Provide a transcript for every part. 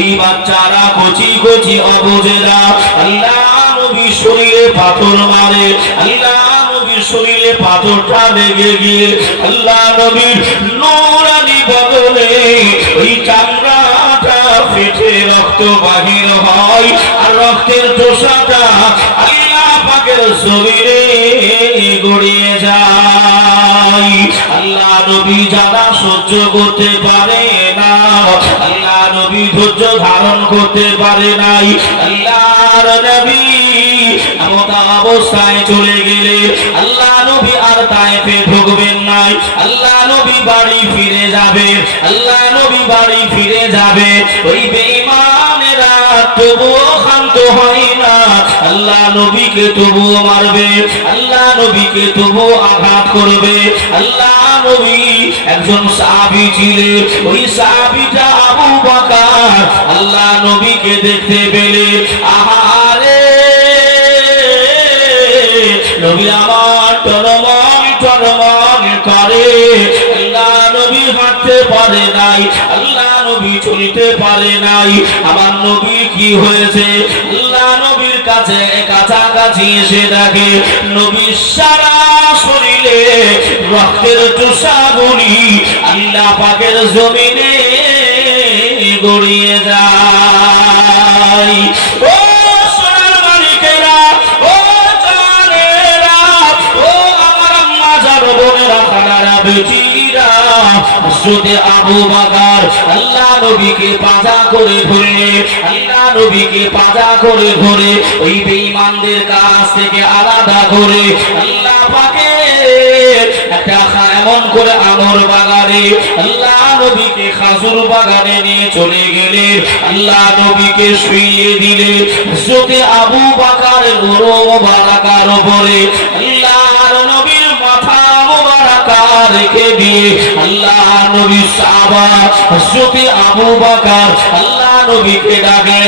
এই বাচ্চারা কচি কচি অবুঝেরা আল্লাহ নবীর শরীরে পাথর মারে, আল্লাহ নবীর শরীরে পাথরটা লেগে গিয়ে আল্লাহ নবীর নূরানি বদনে ওই চামড়াটা ফেটে রক্ত বাহির হয়, আর রক্তের টোসাটা আল্লাহ পাকের শরীরে গড়িয়ে যায়। আল্লাহ নবী যারা সহ্য করতে পারে না, আল্লাহ নবী ধৈর্য ধারণ করতে পারে নাই, আল্লাহর নবী এমন অবস্থায় চলে গেলে আল্লাহ নবী আর তায়েফে ঢুকবেন নাই, আল্লাহ নবী বাড়ি ফিরে যাবে, আল্লাহ নবী বাড়ি ফিরে যাবে। ওই বেঈমানেরা তবুও ক্ষান্ত হয় না, আল্লাহ নবীকে তবুও মারবে, আল্লাহ নবীকে তবুও আঘাত করবে। আল্লাহ নবী একজন সাহাবী ছিলেন, ওই সাহাবীটা আবু বকর আল্লাহ নবীকে দেখতে পেলে আহারে নবী আমার টনমন টনমন করে। আল্লাহ নবী হাঁটতে পারে নাই, আল্লাহ নবী চলতে পারে নাই, আমার নবী কি হয়েছে? আল্লাহ নবীর কাছে কাছাকাছি এসে দেখে নবীর সারা শরীরে রক্তের চুষাগুলি আল্লাহ পাকের জমিনে গড়িয়ে যায়। ও সোনার মালিকেরা, ও জানেরা, ও আমার আম্মা জান বোনেরা, খালারা, বেটিরা, হযরতে আবু বকর আল্লাহ নবীকে পাজা করে ধরে, আল্লাহ নবীকে পাজা করে ধরে ওই বেঈমানদের কাছ থেকে আলাদা করে আল্লাহ পাকের একটা এমন করে আনর বাগানে আল্লাহ নবীকে খাজুর বাগানে নিয়ে চলে গেলে আল্লাহ নবীকে শুইয়ে দিলে হযরতে আবু বকরের মোবারকার উপরে আল্লাহর নবীর মাথা মোবারকা রেখে দিয়ে আল্লাহ নবী সাহাবা হযরতে আবু বকর আল্লাহ নবীকে ডাকে,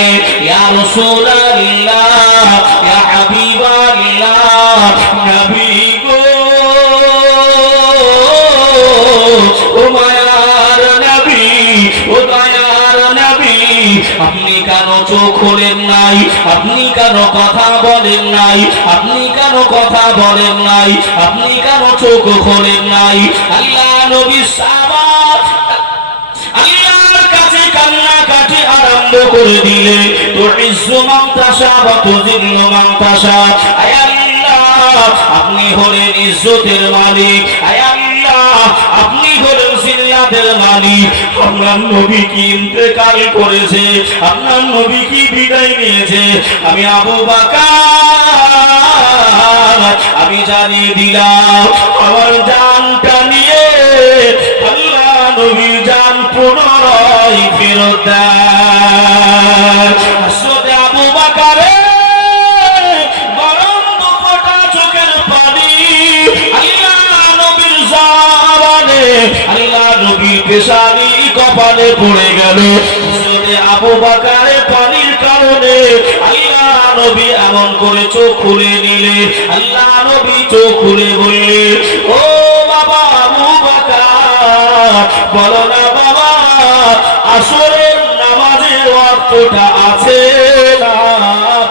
ইয়া রাসূলুল্লাহ, ইয়া হাবিবাল্লাহ, নবী গো, ও মায়ার নবী, ও দয়ার নবী, আপনি কেন চোখ খোলেন নাই? আপনি কেন কথা বলেন নাই? আপনি কেন কথা বলেন নাই? আপনি কেন চোখ খোলেন নাই? আল্লাহ নবী সাহাবা আল্লাহর কাছে কান্নাকাটি আরম্ভ করে দিলে, তো ইজ্জু মান তাশা ওয়া তুযিল্লু মান তাশা। আয় আল্লাহ, আপনি হলেন ইজ্জতের মালিক, আয় আল্লাহ আপনি হলেন জিল্লাতের মালিক। আপনার নবী কি ইন্তেকাল করেছে, আপনার নবী কি বিদায় নিয়েছে, আমি আবু বকর আমি জানিয়ে দিলাম, আমার জানটা নিয়ে আল্লাহ নবী জান পুনরায় ফেরত দেন। হযরতে আবু বকরের গরম দুফোঁটা চোখের পানি আল্লাহ নবীর জানে, আল্লাহ নবী পেশানি কপালে পড়ে গেল। হযরতে আবু বকরের পানির কারণে আল্লাহ নবী এমন করে চোখ খুলে নিলেন। আল্লাহ নবী চোখ খুলে বললেন, ও বাবা আবু বকর, বলো না বাবা, আসরের নামাজের ওয়াক্তটা আছে না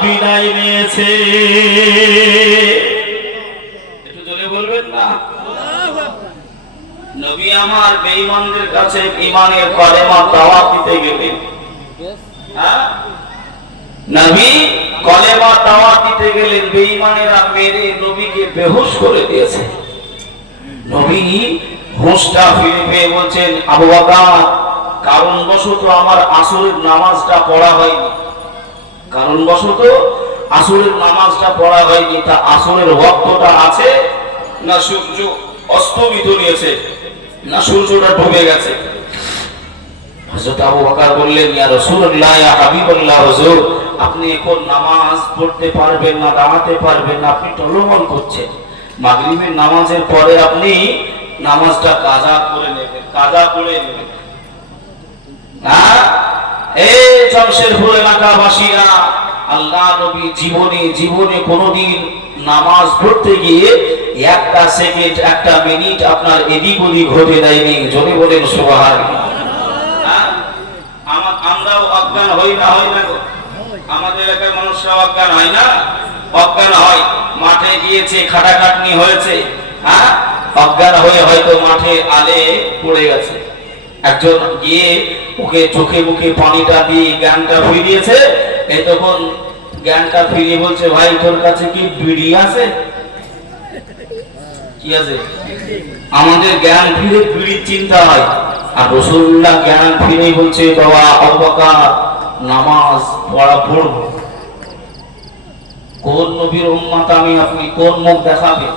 বিদায় নিয়েছে? একটু জোরে বলবেন না? নবী আমার বেঈমানদের কাছে ঈমানের কলেমা দাওয়াত দিতে গেলেন, হ্যাঁ নবী কলেমা দাওয়াত দিতে গেলেন, বেঈমানেরা মেরে নবীকে বেহুশ করে দিয়েছে। নবী হুঁশটা ফিরে পেয়ে বলছেন, আবু বকর, কারণবশত আমার আসরের নামাজটা পড়া হয়নি, কারণবশত আসরের নামাজটা পড়া হয়নি। তা আসরের ওয়াক্তটা আছে না সূর্য অস্তমিত নিয়েছে, না সূর্যটা ডুবে গেছে? হযরত আবু বকর বললেন, ইয়া রাসূলুল্লাহ, ইয়া হাবিবাল্লাহ, হুজুর আপনি এখন নামাজ পড়তে পারবেন না, দাঁড়াতে পারবেন না, আপনি টলমল করছেন। মাগরিবের নামাজের পরে আপনি নামাজটা কাজা করে নেবেন, কাজা করে নেবেন। এই জমশেদপুর এলাকাবাসীরা, আল্লাহ নবী জীবনে কোনোদিন নামাজ পড়তে গিয়ে একটা সেকেন্ড, একটা মিনিট আপনার এদিক ওদিক ঘটে দেয়নি। যদি বলেন সুবহানাল্লাহ। আমরাও অজ্ঞান হই না গো? আমাদের এলাকার মানুষরা অজ্ঞান হয় না? অজ্ঞান হয়, মাঠে গিয়েছে, খাটাখাটনি হয়েছে, হ্যাঁ, অজ্ঞান হয়ে হয়তো মাঠে আলে পড়ে গেছে, একজন গিয়ে ওকে চোখে মুখে পানিটা দিয়ে জ্ঞানটা ফিরিয়েছে। এই তখন জ্ঞানটা ফিরিয়ে বলছে, ভাই তোর কাছে কি বিড়ি আছে? কি আছে? আমাদের জ্ঞান ফিরে বিড়ির চিন্তা হয়, আর রাসূলুল্লাহ জ্ঞান ফিরে বলছে, বাবা আবু বকর নামাজ পড়া পড়ব। কোন নবীর উম্মত আমি, আপনি কোন মুখ দেখাবেন?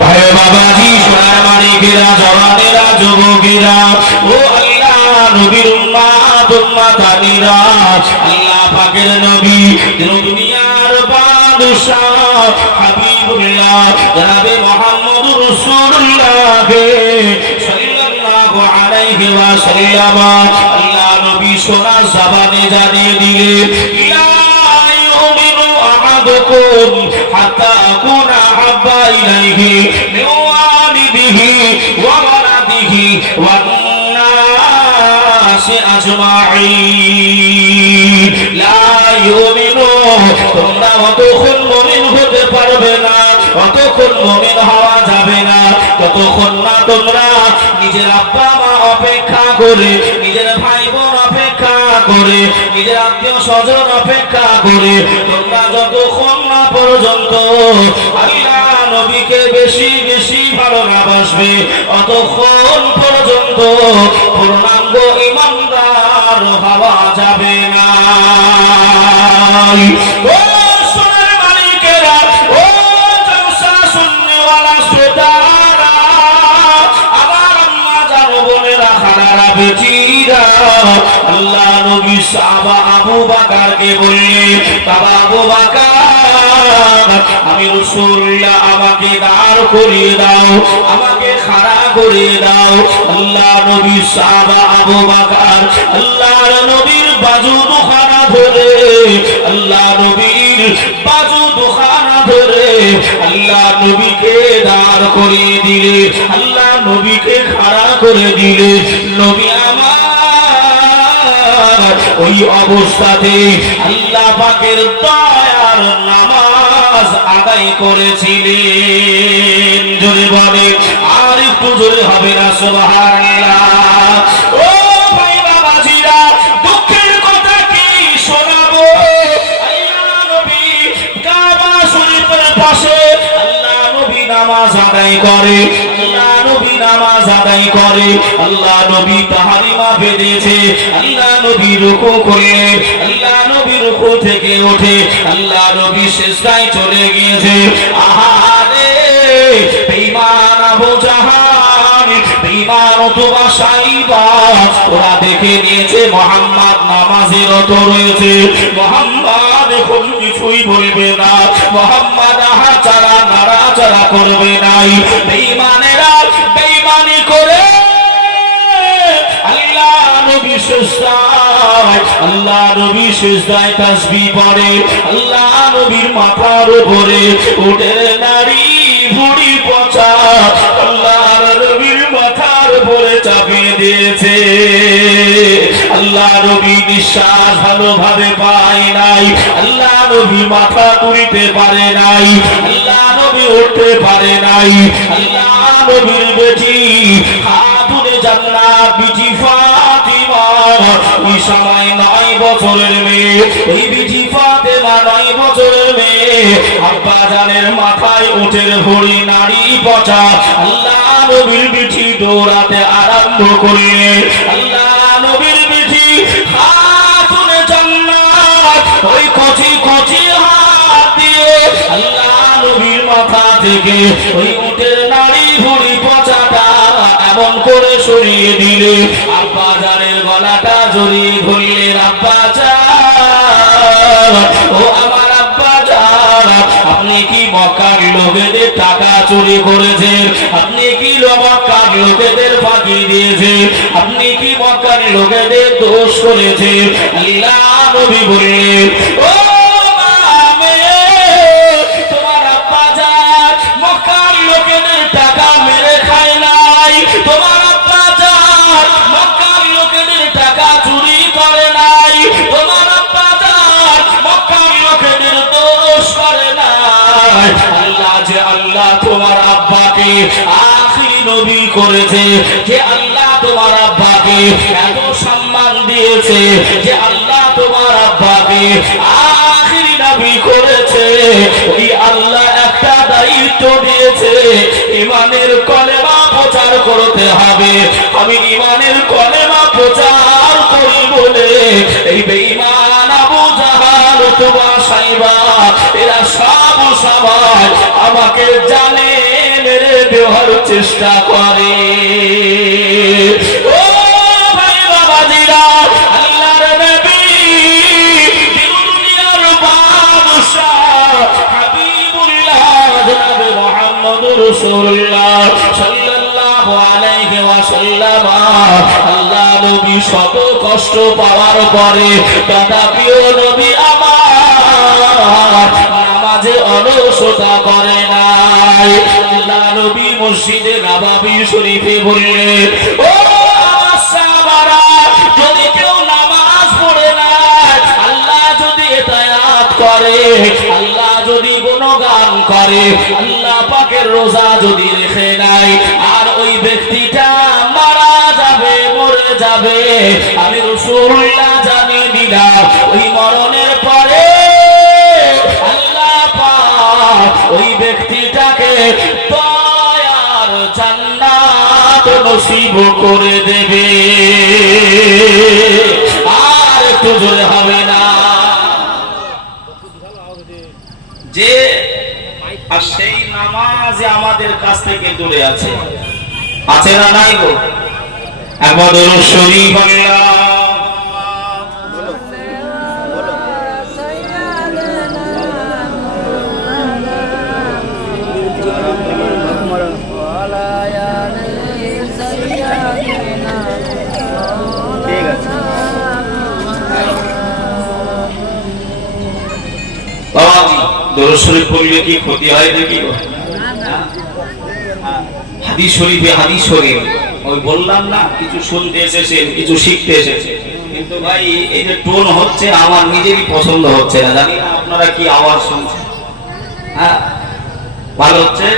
ভাই বাবাজি, সোনার মানিকেরা, জওয়ানেরা, যুবকেরা, ও আল্লাহ নবীর উম্মত উম্মতানিরা, আল্লাহ পাকের নবী, দুনিয়ার বাদশাহ হাবিবুল্লাহ জনাবে মুহাম্মদুর রাসূলুল্লাহ সাল্লাল্লাহু আলাইহি ওয়াসাল্লাম, আল্লাহ নবী সোনা জবানে জানিয়ে দিলেন, ইয়া ইউমিনু আহাদুকুম হাত্তা আকুনা হাব্বা ইলাইহি মিন ওয়ালিদিহি ওয়া ওয়ালাদিহি ওয়ান নাসি আজমাইন। লা ইউমিনু, তোমরা অতক্ষণ মুমিন হতে পারবে না, অতক্ষণ মুমিন হওয়া যাবে না ততক্ষণ না তোমরা নিজের আব্বা মা অপেক্ষা করে, নিজের ভাই বোন অপেক্ষা করে, নিজের আত্মীয় স্বজন অপেক্ষা করে, তোমরা যতক্ষণ না পর্যন্ত আল্লাহ নবীকে বেশি বেশি ভালো না বাসবে, অতক্ষণ পর্যন্ত পূর্ণাঙ্গ ইমানদার হওয়া যাবে না। ও সোনার মালিকেরা, ও জলসা শুননেওয়ালা শ্রোতারা, আমার আম্মা জানো, বোনেরা, খালারা, বেটিরা, আল্লাহ নবী সাহাবা আবু বকরকে বললেন, বাবা আবু বকর, আমি রাসূলুল্লাহ, আমাকে দাঁড় করিয়ে দাও, আমাকে খাড়া করিয়ে দাও। আল্লাহ নবী সাহাবা আবু বকর আল্লাহর নবীর বাজু দুখানা ধরে, আল্লাহ নবীর বাজু দুখানা ধরে আল্লাহ নবীকে দাঁড় করিয়ে দিলে, আল্লাহ নবীকে খাড়া করে দিলে। নবী আমার ওই অবস্থাতে আল্লাহ পাকের দয়ার নামাজ আদায় করেছিলেন। জোরে বলে, আর একটু জোরে হবে না সুবহানাল্লাহ। ও ভাই বাবাজিরা, দুঃখের কথা কি শোনাবো, আল্লাহ নবী কাবা শরীফের পাশে আল্লাহ নবী নামাজ আদায় করে, আল্লাহ নবী নামাজ আদায় করে, আল্লাহ নবী তাহারিমা বেঁধেছে, আল্লাহ নবী রুকু করলেন, আল্লাহ নবী রুকু থেকে ওঠে, আল্লাহ নবী সিজদায় চলে গিয়েছে। আহারে বেঈমান আবু জাহাল, বেঈমান উতবা সাইবা, ওরা দেখে নিয়েছে মুহাম্মদ নামাজে রত রয়েছে, মুহাম্মদ এখন কিছুই বলবে না, মুহাম্মদ হাঁটাচলা নাড়াচাড়া করবে নাই। বেঈমানেরা বেঈমানি করে আল্লাহ নবী সিজদায়, আল্লাহ নবী সিজদায় তাসবিহ পড়ে, আল্লাহ নবীর মাথার উপরে উটের নাড়ি ভুঁড়ি পচা আল্লাহর নবীর মাথার উপরে চাপিয়ে দিয়েছে। আল্লাহ নবী নিঃশ্বাস ভালোভাবে পায় নাই, আল্লাহ নবী মাথা তুলিতে পারে নাই, আল্লাহ নবী উঠতে পারে নাই। আল্লাহ নবীর বেটি খাতুনে জান্নাত বিটি ফাতিমা, ওই সময় 9 বছরের মেয়ে, ওই বিটি ফাতেমা 9 বছরের মেয়ে, আব্বা জানের মাথায় উটের ভুঁড়ি নাড়ি পচা আল্লাহ নবীর বিটি দৌড়াতে আরম্ভ করলে, আল্লাহ নবীর বিটি খাতুনে জান্নাত ওই কচি কচি হাত দিয়ে আল্লাহ নবীর মাথা থেকে ওই উটের নাড়ি ভুঁড়ি পচাটা এমন করে সরিয়ে দিলে, আব্বা জানের গলাটা জড়িয়ে ধরলেন। আব্বা জান, ও আমার আব্বা জান, আপনি কি মক্কার লোকেদের টাকা চুরি করেছেন? আপনি কি মক্কার লোকেদের ফাঁকি দিয়েছেন? আপনি কি মক্কার লোকেদের দোষ করেছেন? আল্লাহ নবী বললেন, ও তোমার আব্বা জান মক্কার লোকেদের টাকা মেরে খায় নাই, তোমার আব্বা জান মক্কার লোকেদের টাকা চুরি আব্বাকে আখিরি নবী করেছে, যে আল্লাহ তোমার আব্বাকে এত সম্মান দিয়েছে, যে আল্লাহ তোমার আব্বাকে আখিরি নবী করেছে, ওই আল্লাহ একটা দায়িত্ব দিয়েছে, ঈমানের কলেমা প্রচার করতে হবে। আমি ঈমানের কলেমা প্রচার করি বলে এই বেঈমান আবু জাহাল উতবা সাইবা এরা সব সময় আমাকে জানে মেরে দেওয়ার চেষ্টা করে। ও ভাই বাবাজিরা, আল্লাহর নবী দুনিয়ার বাদশাহ হাবিবুল্লাহ জনাব মুহাম্মদুর রাসূলুল্লাহ সাল্লাল্লাহু আলাইহি ওয়াসাল্লাম আল্লাহ নবী শত কষ্ট পাওয়ার পরে তথাপিও নবী আমার নামাজে অলসতা করে নাই। আল্লাহ নবী মসজিদে নববী শরীফে বললেন, ও আমার সাহাবারা, যদি কেউ নামাজ পড়ে না, আল্লাহ যদি ইতায়াত করে, আল্লাহ যদি গুণগান করে, আল্লাহ পাকের রোজা যদি রেখে নাই, আর ওই ব্যক্তিটা মারা যাবে, মরে যাবে, আমি রাসূলুল্লাহ জানিয়ে দিলাম, ওই মরণের পরে আল্লাহ পাক ওই ব্যক্তিটাকে দয়ার জান্নাত নসিব করে দেবে। আর একটু জোরে হবে না? যে আর সেই নামাজ আমাদের কাছ থেকে দূরে আছে, আছে না নাই গো? একবার দরুদ শরীফ আল্লাহ দরুদ শরীফ পড়লে কি ক্ষতি হয় দেখি? হাদিস শরীফে হাদিস শরীফ, ওই বললাম না, কিছু শুনতে এসেছেন, কিছু শিখতে এসেছেন, কিন্তু ভাই এই যে টোন হচ্ছে আমার নিজেরই পছন্দ হচ্ছে না। জানি না আপনারা কি আওয়াজ শুনছেন? হ্যাঁ, ভালো হচ্ছে?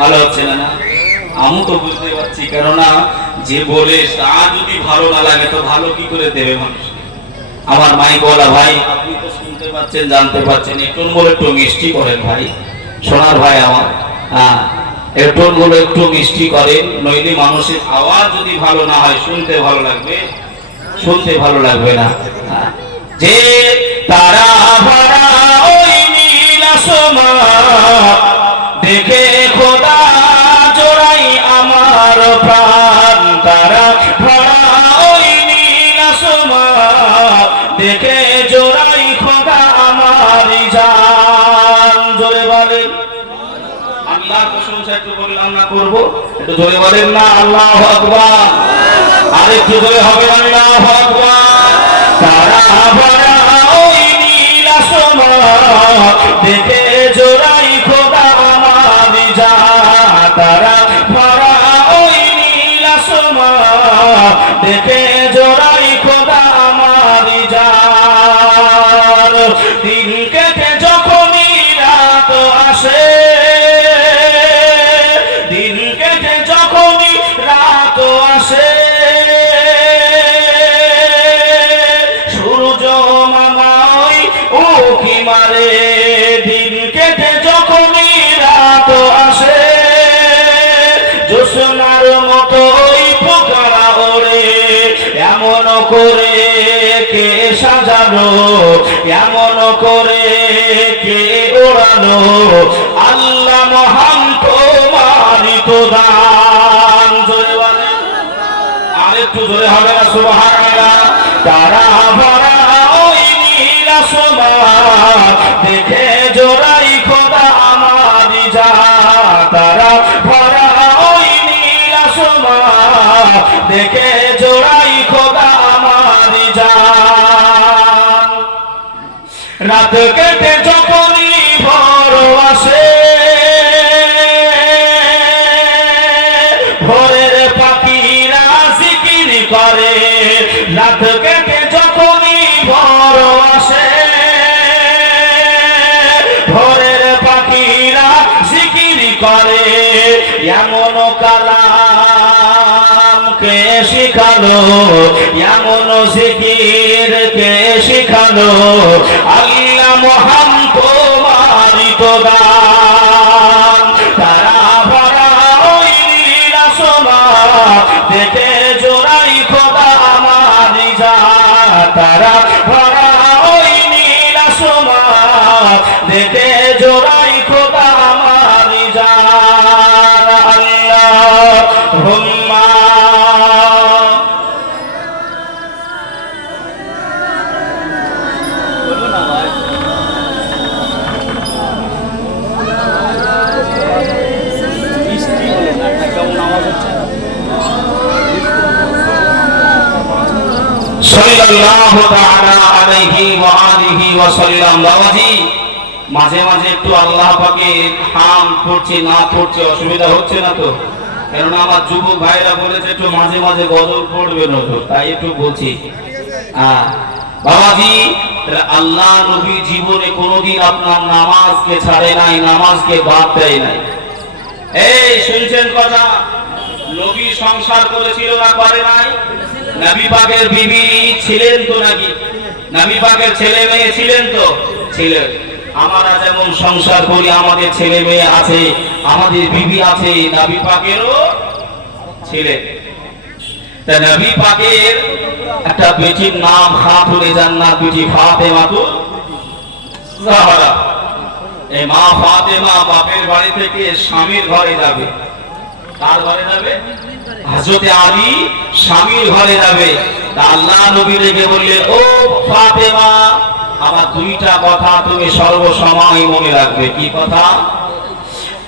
ভালো হচ্ছে না? না, আমি তো বুঝতে পারছি, কেননা যে বলে তার যদি ভালো না লাগে তো ভালো কি করে দেবে মানুষ? আমার মাইক বলা ভাই, আপনি তো শুনতে পাচ্ছেন, জানতে পাচ্ছেন, একটু বলে একটু মিষ্টি করেন ভাই, সোনার ভাই আমার। হ্যাঁ, একটু বলে একটু মিষ্টি করেন, নইলে মানুষের আওয়াজ যদি ভালো না হয় শুনতে ভালো লাগবে? শুনতে ভালো লাগবে না। যে তারা ভরা ওই নীল আসমান দেখে খোদা জোড়াই আমার প্রাণ, তারা ভরা ওই নীল আসমান দেখে জোড়াই খোদা আমার জান। জোরে বলেন আল্লাহর প্রশংসা একটু বললাম না, করবো একটু জোরে বলেন না আল্লাহু আকবার? আর একটু জোরে হবে আল্লাহু আকবার? তারা ভরা ওই নীল আসমান দেখে জোড়াই খোদা আমার জান, তারা ভরা ওই নীল আসমান দেখে জোড়াই খোদা আমার জান। দিন কেটে যখনই রাত আসে, দিন কেটে যখনই রাত আসে, সূর্য মামাই উকি মারে, দিন কেটে যখনই রাত আসে, জোছনার মতোই পোকারা ওড়ে, এমন করে কে সাজানো, এমন করে কে ওড়ানো, আল্লাহ মহান তোমারই তো দান। জোরে বলেন, আরেকটু জোরে হবে না সুবহানাল্লাহ? তারা ভরা ওই নীল আসমান দেখে জোড়াই খোদা আমার জান, তারা ভরা ওই নীল আসমান দেখে জোড়াই খোদা আমার জান। রাত কেটে যখনই ভোর আসে, ভোরের পাখিরা জিকির করে, রাত কেটে যখনই ভোর আসে, ভোরের পাখিরা জিকির করে, এমন কালাম কে শিখালো, এমন জিকির কে শিখালো, আল্লাহ মহান তোমারই তো দান। তারা ভরা ওই নীল আসমান দেখে জোড়াই খোদা আমারই জান। তারা ভরা ওই নীল আসমান দেখে জোড়াই খোদা আমারই জান। আল্লাহুম্মা সাল্লাল্লাহু তাআলা আলাইহি ওয়া আলিহি ওয়া সাল্লাম। বাবাজি মাঝে মাঝে একটু আল্লাহ পাকের হাম পড়ছে না পড়ছে অসুবিধা হচ্ছে না তো? কেননা আমার যুবক ভাইরা বলেছে একটু মাঝে মাঝে গজল পড়বে না তো, তাই একটু বলছি। বাবাজি আল্লাহ নবী জীবনে কোনোদিন আপনার নামাজকে ছাড়ে নাই, নামাজকে বাদ দেয় নাই। এই শুনছেন কথা? নবী সংসার করেছিল না করে নাই? নবী পাকের বিবি ছিলেন তো নাকি? নবী পাকের ছেলে মেয়ে ছিলেন তো? ছিলেন। আমরা যেমন সংসার করি, আমাদের ছেলে মেয়ে আছে, আমাদের বিবি আছে, নবী পাকেরও ছিলেন। তা নবী পাকের একটা বেটির নাম খাতুনে জান্নাত, বেটি ফাতেমাতুল জাহরা। এই মা ফাতেমা বাপের বাড়ি থেকে স্বামীর ঘরে যাবে। কার ঘরে যাবে? হযরতে আলী স্বামীর ঘরে যাবে। তা আল্লাহ নবী রেগে বললেন, ও ফাতেমা, আমার দুইটা কথা তুমি সর্বসময় মনে রাখবে। কি কথা?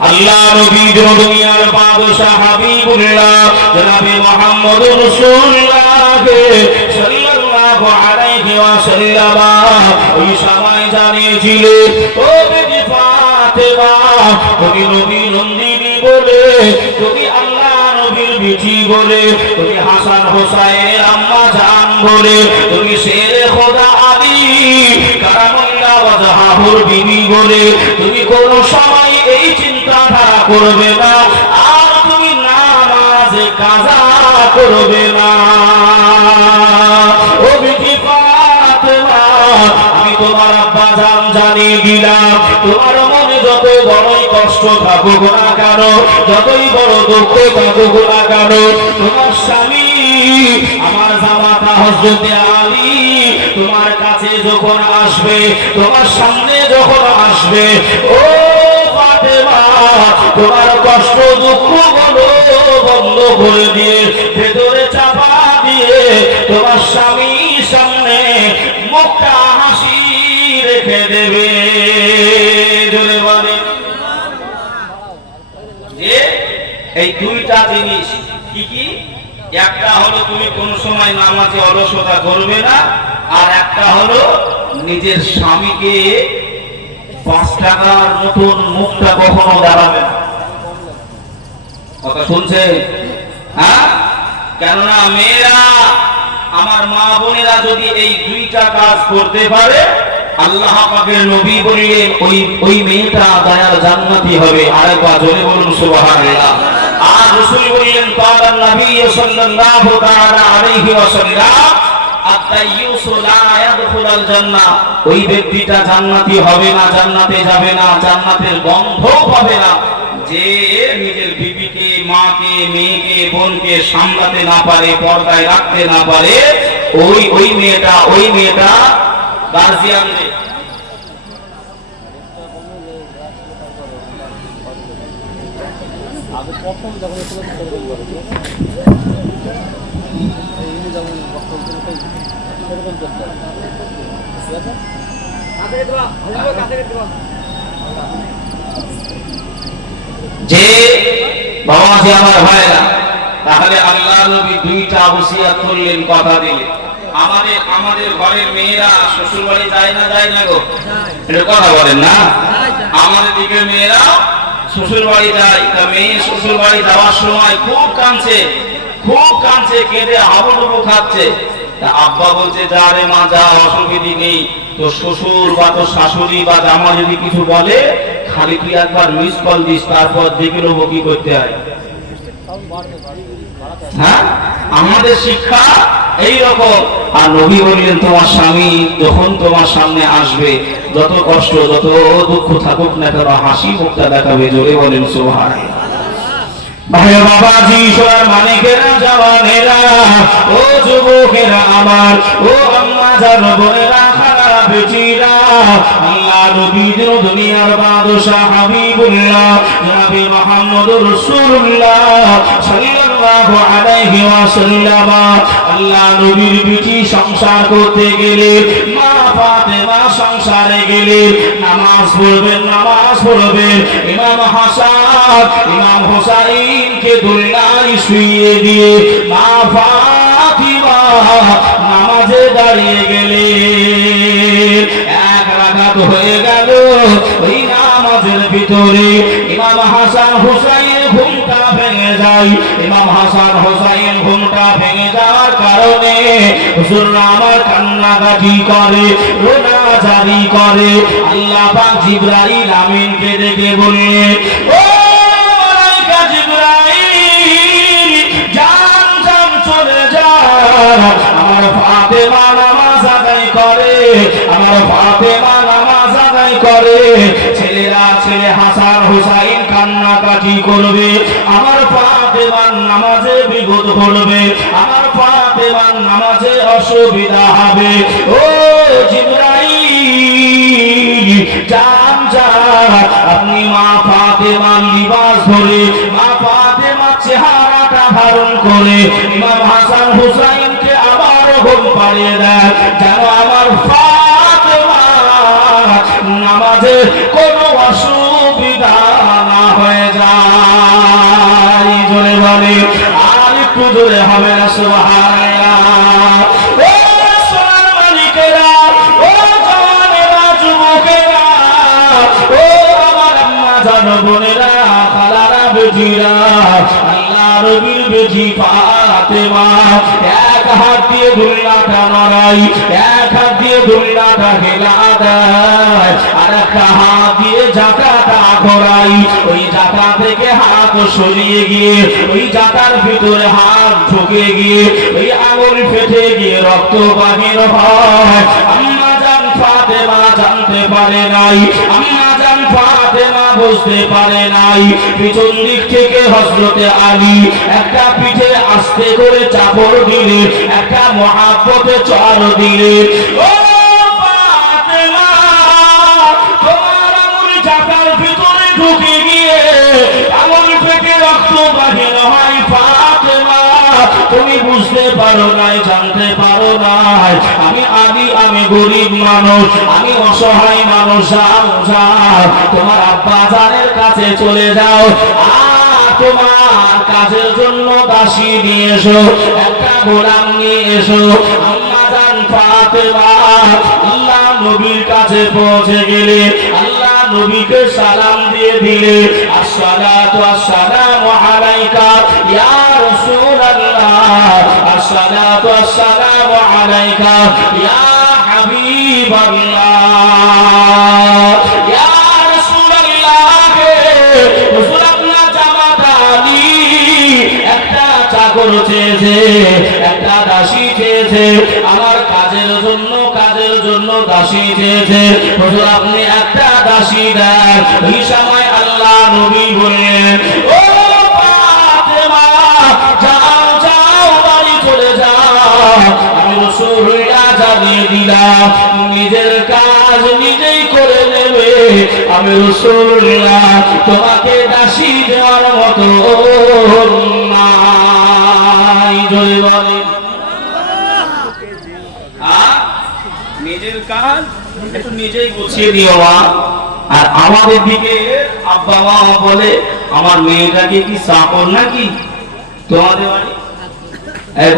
আল্লাহ নবী দুনিয়ার বাদশা হাবিবুল্লাহ জনাবে মুহাম্মদুর রাসূলুল্লাহ সাল্লাল্লাহু আলাইহি ওয়াসাল্লাম ওই সময় জানিয়েছিলেন, ও বেটি ফাতেমা, তুমি নবী নন্দিনী বলে, তুমি আল্লাহ নবীর বেটি বলে, তুমি হাসান হোসাইনের আম্মা জান বলে, তুমি শেরে খোদা আলী কারামাল্লাহ ওয়াজহাহুর বিবি বলে তুমি কোন সময় এই চিন্তাধারা করবে না, আর তুমি নামাজে কাজা করবে না। ও বেটি ফাতেমা, আমি তোমার আব্বা জান জানিয়ে দিলাম, তোমার মনে যত বড়ই কষ্ট থাকুক না কেন, যতই বড় দুঃখ থাকুক না কেন, তোমার স্বামী আমার জামাতা হযরতে আলী তোমার কাছে যখন আসবে, তোমার সামনে যখন আসবে, ও ফাতেমা, তোমার কষ্ট দুঃখ বন্ধ করে দিয়ে, ভেতরে চাপা দিয়ে, তোমার স্বামীর সামনে মুখটা হাসি রেখে দেবে। জোরে বলে। এই দুইটা জিনিস কি কি? একটা হলো তুমি কোন সময় নামাজে অলসতা করবে না, আর একটা হলো নিজের স্বামীকে 5 টাকার মতন মুখটা কখনো দাঁড়াবে না। কথা শুনছে? হ্যাঁ, কেননা মেয়েরা, আমার মা বোনেরা যদি এই দুইটা কাজ করতে পারে, আল্লাহ পাকের নবী বললেন ওই মেয়েটা দয়ার জান্নাতি হবে। আরেকবার জোরে বলুন সুবহানাল্লাহ। আর রাসূল বললেন, কালা নবী সাল্লাল্লাহু তাআলা আলাইহি ওয়াসাল্লাম, আত-তাইয়্যিসু লা ইয়াদখুলুল জান্নাহ, ওই ব্যক্তিটা জান্নাতি হবে না, জান্নাতে যাবে না, জান্নাতের গন্ধও পাবে না, যে নিজের বিবিকে, মাকে, মেয়েকে, বোনকে সামলাতে না পারে, পর্দায় রাখতে না পারে, ওই মেয়েটা গার্জিয়ানদের প্রথম যখন যে বাবাজি আমার ভাইরা, তাহলে আল্লাহ নবী দুইটা ওসিয়ত করলেন, কথা দিলেন। আমাদের ঘরের মেয়েরা শ্বশুর বাড়ি যায় না গো? এটা কথা বলেন না? আমাদের দিকে মেয়েরা শ্বশুর বাড়ি যায়। তা মেয়ে শ্বশুর বাড়ি যাওয়ার সময় খুব কাঁদছে, কেঁদে হাবুডুবু খাচ্ছে। তা আব্বা বলছে, যা রে মা যা, অসুবিধা নেই, তো শ্বশুর বা তো শাশুড়ি বা জামা যদি কিছু বলে খালি তুই একবার মিস কল দিস, তারপর দেখে নেবো কি করতে হয়। হ্যাঁ, আমাদের শিক্ষা এই রকম। আর নবী বললেন তোমার স্বামী যখন তোমার সামনে আসবে, যত কষ্ট যত দুঃখ থাকুক না কেন, হাসি মুখটা দেখাবে। জোরে বলেন সুবহানাল্লাহ। ভাই বাবাজি, সোনার মানিকেরা, জওয়ানেরা, ও যুবকেরা আমার, ও আম্মা জান, বোনেরা, খালারা, বেটিরা, আল্লাহ নবীর দুনিয়ার বাদশা হাবিবুল্লাহ নবী মুহাম্মদুর রাসূলুল্লাহ সাল্লাল্লাহু আলাইহি ওয়াসাল্লাম। আল্লাহ নবীর বিটি সংসার করতে গেলে, মা ফাতেমা সংসারে গেলে নামাজ পড়বেন, নামাজ পড়বেন। ইমাম হাসান, ইমাম হুসাইনকে দোলনায় শুইয়ে দিয়ে মা ফাতিমা নামাজে দাঁড়িয়ে গেলে। এক রাকাত হয়ে গেল, ওই নামাজের ভিতরে ইমাম হাসান হুসাইন ঘুমটা ভেঙে যায়। ইমাম হাসান হুসাইন ঘুমটা ভেঙে যাওয়ার কারণে হুজুররা আমার কান্নাকাটি করে, রোনা জারি করে। আল্লাহ পাক জিবরাইল আমিনকে ডেকে বললেন, ও মালাইকা জিবরাইল, জান জান চলে যা, আমার ফাতেমা নামাজ আদায় করে, আমার ফাতেমা নামাজ আদায় করে। ছেলেরা, ছেলে হাসান হুসাইন কান্নাকাটি করবে, আমার ফাতেমার নামাজে বিপদ ঘটবে, আমার ফাতেমার নামাজে অসুবিধা হবে। ও জিবরাইল, জান জান, আপনি মা ফাতেমার লিবাস ধরে, মা ফাতেমার চেহারাটা ধারণ করে ইমাম হাসান হুসাইনকে আবার ঘুম পাড়িয়ে দেয়, যেন আমার ফাতেমা নামাজে কোনো অসুবিধা না হয়ে যায়। জোরে বলে, আর একটু জোরে হবে না সুবহানাল্লাহ। ও সোনার মালিকেরা, ও জওয়ানেরা, যুবকেরা, ও আমার আম্মা জান, বোনেরা, খালারা, বেটিরা, আল্লাহ নবীর বেটি ফাতেমা এক হাত দিয়ে দোলনাটা নড়াই, এক হাত দিয়ে দোলনাটা হেলা দেয়, আর একটা হাত দিয়ে জাটাটা ঘোরাই। ওই জাটা থেকে হাত সরিয়ে গিয়ে ওই জাটার ভিতরে হাত ঢুকে গিয়ে ওই আঙুল ফেটে গিয়ে রক্ত বাহির হয়। আম্মা জান ফাতেমা জানতে পারে নাই, আম্মা জান ফাতেমা বুঝতে পারে নাই। পিছন দিক থেকে হযরতে আলী একটা পিঠে আস্তে করে চাপড় দিলে, একটা মহাব্বতে চড় দিলে। ও ফাতেমা, তোমার আঙুল জাটার ভিতরে ঢুকে গিয়ে আঙুল ফেটে রক্ত বাহির হয়। ফাতেমা, তুমি বুঝতে পারো নাই, জানতে পারো নাই, আমি আলী, আমি গরিব মানুষ, আমি অসহায় মানুষ। তোমার আব্বা জানের কাছে চলে যাও, আর তোমার কাজের জন্য দাসী নিয়ে এসো, একটা গোলাম নিয়ে এসো। আম্মা জান ফাতেমা আল্লাহ নবীর কাছে পৌঁছে গেলে, আল্লাহ নবীকে সালাম দিয়ে দিলে, আসসালাতু আসসালামু আলাইকা ইয়া রাসূলুল্লাহ, আসসালাতু আসসালামু আলাইকা ইয়া হাবিবাল্লাহ, ইয়া রাসূলুল্লাহ। হুজুর আপনার জামাতা আলী একটা চাকর চেয়েছে, একটা দাসী চেয়েছে, আমার কাজের জন্য, কাজের জন্য দাসী চেয়েছে। হুজুর আপনি একটা দাসী দেন। এই সময় আল্লাহ নবী বললেন, ও ফাতেমা, যাও যাও, বাড়ি চলে যাও, আমি রাসূলুল্লাহ জানিয়ে দিলাম, নিজের কাজ নিজেই করে নেবে। আমি রাসূলুল্লাহ তোমাকে দাসী দেওয়ার মতো নাই। জয় বলে, নিজের কাজ একটু নিজেই গুছিয়ে দিও মা। আর আমাদের দিকে আব্বা মা বলে, আমার মেয়েটাকে কি চাকর নাকি তোমাদের বাড়ি?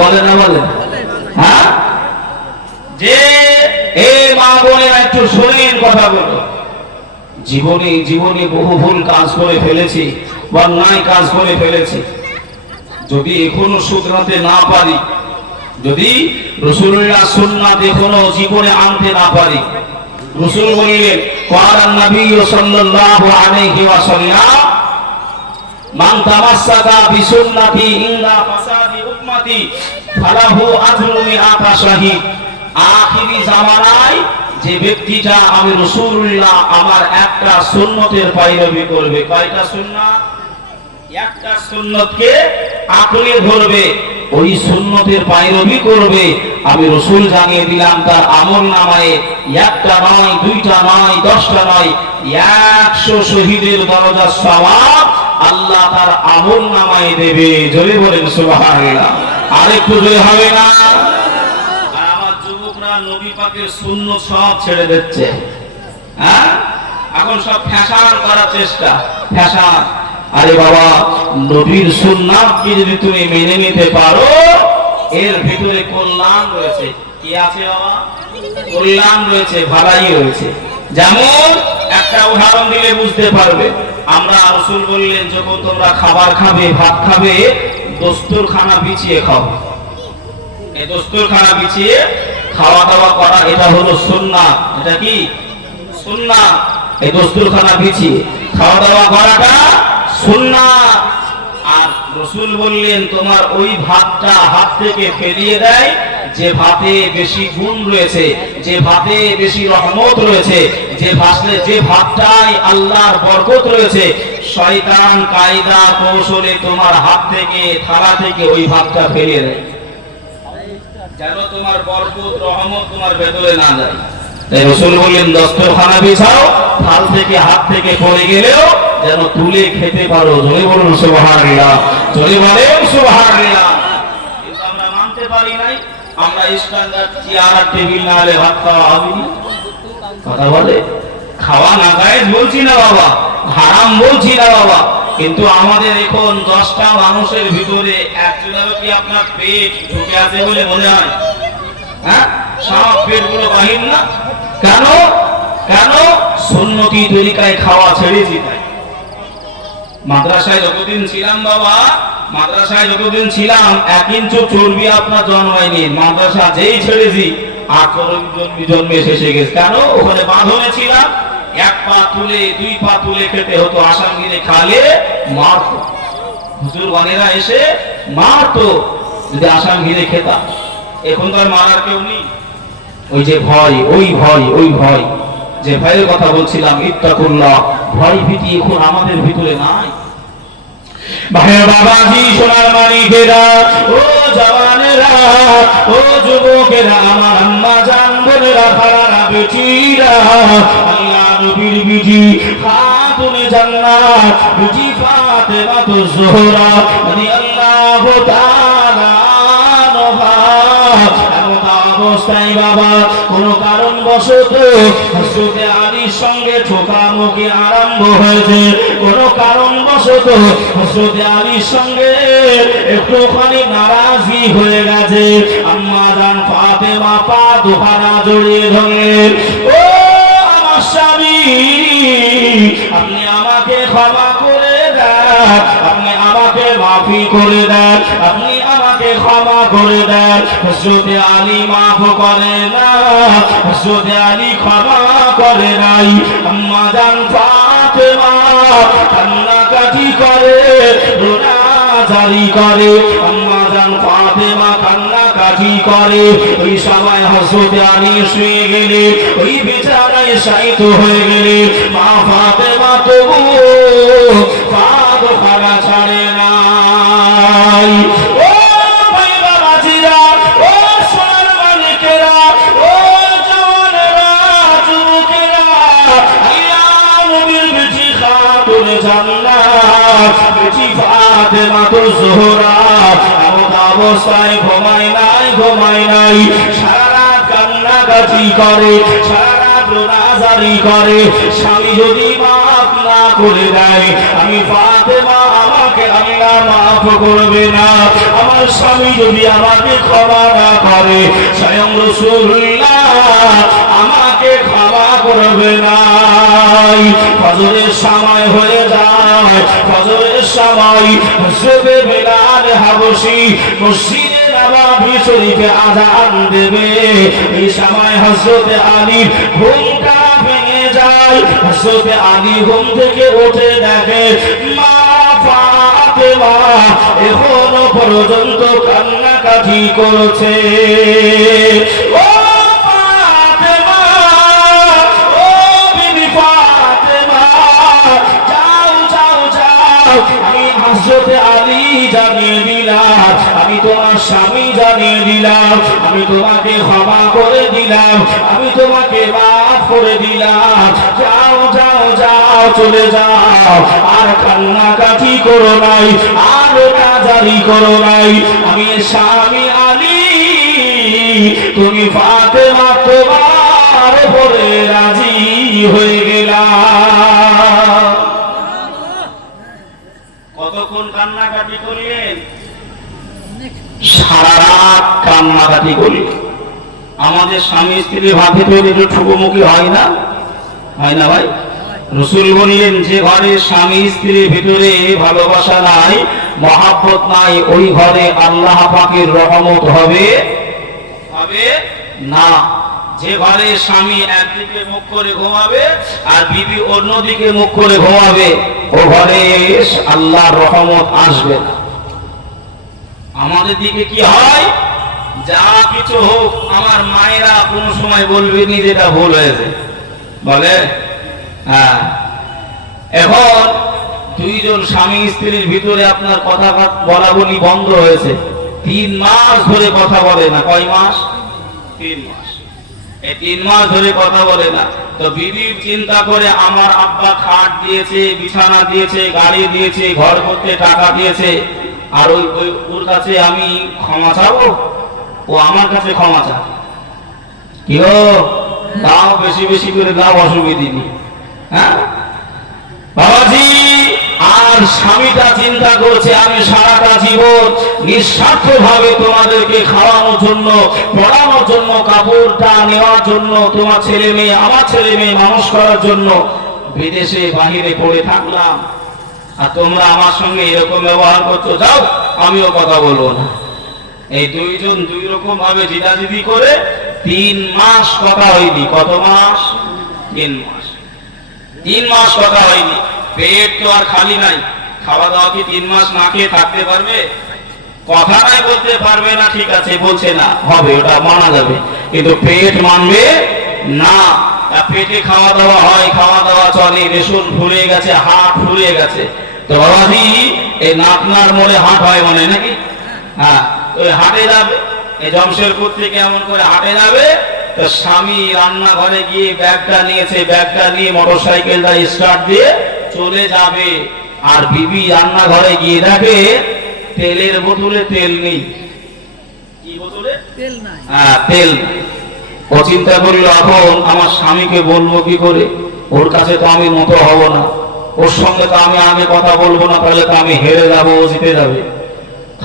বলে না, বলে? হ্যাঁ, যে এই মা বলে একটু শোনেন কথা বলো। জীবনে জীবনে বহু ভুল কাজ করে ফেলেছি, অন্যায় কাজ করে ফেলেছি। যদি এখনো শুধরাতে না পারি, যদি রাসূলুল্লাহ সুন্নাত এখনো জীবনে আনতে না পারি, রাসূল বললেন ক্বালান নবী সাল্লাল্লাহু আলাইহি ওয়াসাল্লাম মান তামাসসাকা বিসুন্নতি ইনদা ফাসাদি উম্মতি ফালাহু আজরু মিআতা শাহীদ। আখিরি জামানায় যে ব্যক্তিটা আমি রাসূলুল্লাহ আমার একটা সুন্নতের পয়রবি করবে, কয়টা সুন্নাত? একটা সুন্নতকে আঁকড়ে ধরবে, ওই সুন্নতের পয়রবি করবে, আমি রাসূল জানিয়ে দিলাম তার আমলনামায় একটা নয়, দুইটা নয়, 10টা নয়, 100 শহীদের দরজার সওয়াব আল্লাহ তার আমলনামায় দেবে। জোরে বলেন সুবহানাল্লাহ। আরেকটু জোরে হবে না? আর আমার যুবকরা নবী পাকের সুন্নাত সব ছেড়ে দিচ্ছে। হ্যাঁ, এখন সব ফ্যাশন করার চেষ্টা, ফ্যাশন। আরে বাবা, নবীর সুন্নাতকে যদি তুমি মেনে নিতে পারো, এর ভিতরে কল্যাণ রয়েছে। কি আছে বাবা? কল্যাণ রয়েছে, ভালাই রয়েছে। যেমন একটা উদাহরণ দিলে বুঝতে পারবে। আমরা রাসূল বললেন যখন তোমরা খাবার খাবে, ভাত খাবে, দস্তরখানা বিছিয়ে খাও। এই দস্তরখানা বিছিয়ে খাওয়া দাওয়া করা, এটা হলো সুন্নাত। এটা কি সুন্নাত? এই দস্তরখানা বিছিয়ে খাওয়া দাওয়া করাটা সুন্নাত। আর রাসূল বললেন তোমার ওই ভাতটা হাত থেকে ফেলিয়ে দেয় যে ভাতে বেশি গুণ রয়েছে, যে ভাতে বেশি রহমত রয়েছে, যে ভাতটাই আল্লাহর বরকত রয়েছে, শয়তান কায়দা কৌশলে তোমার হাত থেকে, থালা থেকে ওই ভাতটা ফেলিয়ে দেয়, যেন তোমার বরকত রহমত তোমার ভেতরে না যায়। তাই রাসূল বললেন দস্তরখানা বিছাও, থাল থেকে হাত থেকে পড়ে গেলেও যেন তুলে খেতে পারো। জোরে বলুন সুবহানাল্লাহ, জোরে বলেন সুবহানাল্লাহ। কিন্তু আমরা মানতে পারি নাই। আমরা স্ট্যান্ডার্ড চেয়ার আর টেবিল না হলে ভাত খাওয়া হবে না। কথা বলে খাওয়া না জায়েজ বলছি না বাবা, হারাম বলছি না বাবা, কিন্তু আমাদের এখন 10টা মানুষের ভিতরে একজনেরও কি আপনার পেট ঢুকে আছে বলে মনে হয়? হ্যাঁ, সব পেটগুলো বাহির না। কেন? কেন? সুন্নতি তরিকায় খাওয়া ছেড়েছি তাই। মাদ্রাসায় যতদিন ছিলাম বাবা, মাদ্রাসায় যতদিন ছিলাম 1 ইঞ্চি চর্বি আপনার জন্মায়নি। মাদ্রাসা যেই ছেড়েছি আচরণ জন্মে শেষে গেছে। কেন? ওখানে বাঁধনে ছিলাম, 1 পা তুলে 2 পা তুলে খেতে হতো। আসামগিরে খালে মারতো, হুজুর বানেরা এসে মারতো যদি আসামগিরে খেতাম। এখন তো আর মারার কেউ নেই। ওই যে ভয়, ওই ভয়, ওই ভয়, যে ভয়ের কথা বলছিলাম, ইত্তাকুল্লাহ, ভয় ভীতি এখন আমাদের ভিতরে নাই। ভাইয়া বাবাজি, সোনার মানিকেরা, ও জওয়ানেরা, ও যুবকেরা, আমার আম্মা জান বোনেরা, খালারা, বেটিরা, আল্লাহ নবীর বিজি খাতুনে জান্নাত বিজি ফাতেমা জোহরা রাদিয়াল্লাহু তাআলা আনহা এমন অবস্থায় বাবা কোন কারণবশত হযরতে আলীর সঙ্গে ঠোকামুখি আরম্ভ হয়েছে। কোন কারণবশত হযরতে আলীর সঙ্গে একটুখানি নারাজি হয়ে গেছে। আম্মা জান ফাতেমা পা দুখানা জড়িয়ে ধরলেন, ও আমার স্বামী, আপনি আমাকে ক্ষমা করে দেন, আপনি আমাকে মাফি করে দেন, আপনি আমাকে ক্ষমা করে দেন। হযরতে আলী মাফ করে না, হযরতে আলী ক্ষমা করে নাই। আম্মা জান ফাতেমা কান্নাকাটি করে, রোনা জারি করে। আম্মা জান ফাতেমা কান্নাকাটি করে। ওই সময় হযরতে আলী শুয়ে গেলে, ওই বিছানায় শায়িত হয়ে গেলে, মা ফাতেমা তবু পা দুখানা ছাড়ে নাই। ও ভাই বাবাজিরা, ও সোনার মানিকেরা, ও জওয়ানেরা, যুবকেরা, আল্লাহ নবীর বিজি খাতুনে জান্নাত বিজি ফাতেমা জোহরা এমন অবস্থায় ঘুমায় নাই, ঘুমায় নাই, সারা রাত কান্নাকাটি করে, সারা রাত রোনাজারি করে। স্বামী যদি মাফ না করে দেয়, আমি ফাতেমা আমাকে আল্লাহ মাফ করবে না। আমার স্বামী যদি আমাকে ক্ষমা না করে, স্বয়ং রাসূলুল্লাহ আমাকে ক্ষমা করবে না। ফজরের সময় হয়ে যায়, ফজরের সময় হযরতে বেলাল হাবশী মসজিদে নববী শরীফে আযান দেবে। এই সময় হযরতে আলী ঘুমটা নাই। হযরতে আলী ঘুম থেকে উঠে দেখে মা ফাতেমা এখনো পর্যন্ত কান্নাকাটি করছে। ও ফাতেমা, ও বিবি ফাতেমা, যাও যাও যাও, আমি হযরতে আলী জানিয়ে দিলাম, আমি তোমার স্বামী জানিয়ে দিলাম, আমি তোমাকে ক্ষমা করে দিলাম, আমি তোমাকে মাফ করে দিলাম। যাও যাও যাও, চলে যাও, আর কান্নাকাটি করো নাই, আর কাজারি করো নাই। আমি স্বামী আলী, তুমি ফাতেমা তোমার উপরে রাজি হয়ে গেলাম। কতক্ষণ কান্নাকাটি করলেন? সারা রাত কান্নাকাটি করলেন। আমাদের স্বামী স্ত্রীর ভাবে তৈরি একটু ঠুকোমুখি হয় না? হয় না ভাই? রাসূল বললেন যে ঘরে স্বামী স্ত্রীর ভিতরে ভালোবাসা নাই, মহাব্বত নাই, ওই ঘরে আল্লাহ পাকের রহমত হবে হবে না। যে ঘরে স্বামী একদিকে মুখ করে ঘুমাবে আর বিবি অন্যদিকে মুখ করে ঘুমাবে, ও ঘরে আল্লাহর রহমত আসবে না। আমাদের দিকে কি হয়, যা কিছু হোক আমার মায়েরা কোন সময় বলবে নি যেটা ভুল হয়েছে, বলে হ্যাঁ। এখন দুইজন স্বামী স্ত্রীর ভিতরে আপনার কথা বলা বলি বন্ধ হয়েছে, 3 মাস ধরে কথা বলে না। কয় মাস? 3 মাস। এই 3 মাস ধরে কথা বলে না। তো বিবি চিন্তা করে আমার আব্বা খাট দিয়েছে, বিছানা দিয়েছে, গাড়ি দিয়েছে, ঘর করতে টাকা দিয়েছে, আর ওর কাছে আমি ক্ষমা চাবো, ও আমার কাছে ক্ষমা চায়। কি গো, দাও বেশি বেশি করে দাও, অসুবিধে নেই। হ্যাঁ বাবাজি, আর স্বামীটা চিন্তা করছে আমি সারাটা জীবন নিঃস্বার্থ ভাবে তোমাদেরকে খাওয়ানোর জন্য, পড়ানোর জন্য, কাপড়টা নেওয়ার জন্য, তোমার ছেলে মেয়ে আমার ছেলে মেয়ে মানুষ করার জন্য বিদেশে বাহিরে পড়ে থাকলাম, আর তোমরা আমার সঙ্গে এরকম ব্যবহার করছো, যাও আমিও কথা বলবো না। এই দুইজন দুই রকম ভাবে জিদাজিদি করে 3 মাস কথা হয়নি। কত মাস? 3 মাস। 3 মাস কথা হয়নি। পেট তো আর খালি নাই, খাওয়া দাওয়া কি 3 মাস না খেয়ে থাকতে পারবে? কথা নাই বলতে পারবে না, ঠিক আছে বলছে না, হবে, ওটা মানা যাবে, কিন্তু পেট মানবে না। পেটে খাওয়া দাওয়া হয়, খাওয়া দাওয়া চলে, রেশন ফুরিয়ে গেছে, হাট ফুরিয়ে গেছে। তো বাবাজি, এই নাতনার মোড়ে হাট হয় মানে নাকি? হ্যাঁ, ওই হাটে যাবে, এই জমশেরপুর থেকে এমন করে হাটে যাবে। তো স্বামী রান্নাঘরে গিয়ে ব্যাগটা নিয়েছে, ব্যাগটা নিয়ে মোটরসাইকেলটা স্টার্ট দিয়ে চলে যাবে, আর বিবি রান্নাঘরে গিয়ে দেখে তেলের বোতলে তেল নেই। কি বোতলে? তেল নাই। হ্যাঁ, তেল। ও চিন্তা করলো এখন আমার স্বামীকে বলবো কি করে, ওর কাছে তো আমি মতো হব না, ওর সঙ্গে তো আমি আগে কথা বলবো না, তাহলে তো আমি হেরে যাবো, ও জিতে যাবে।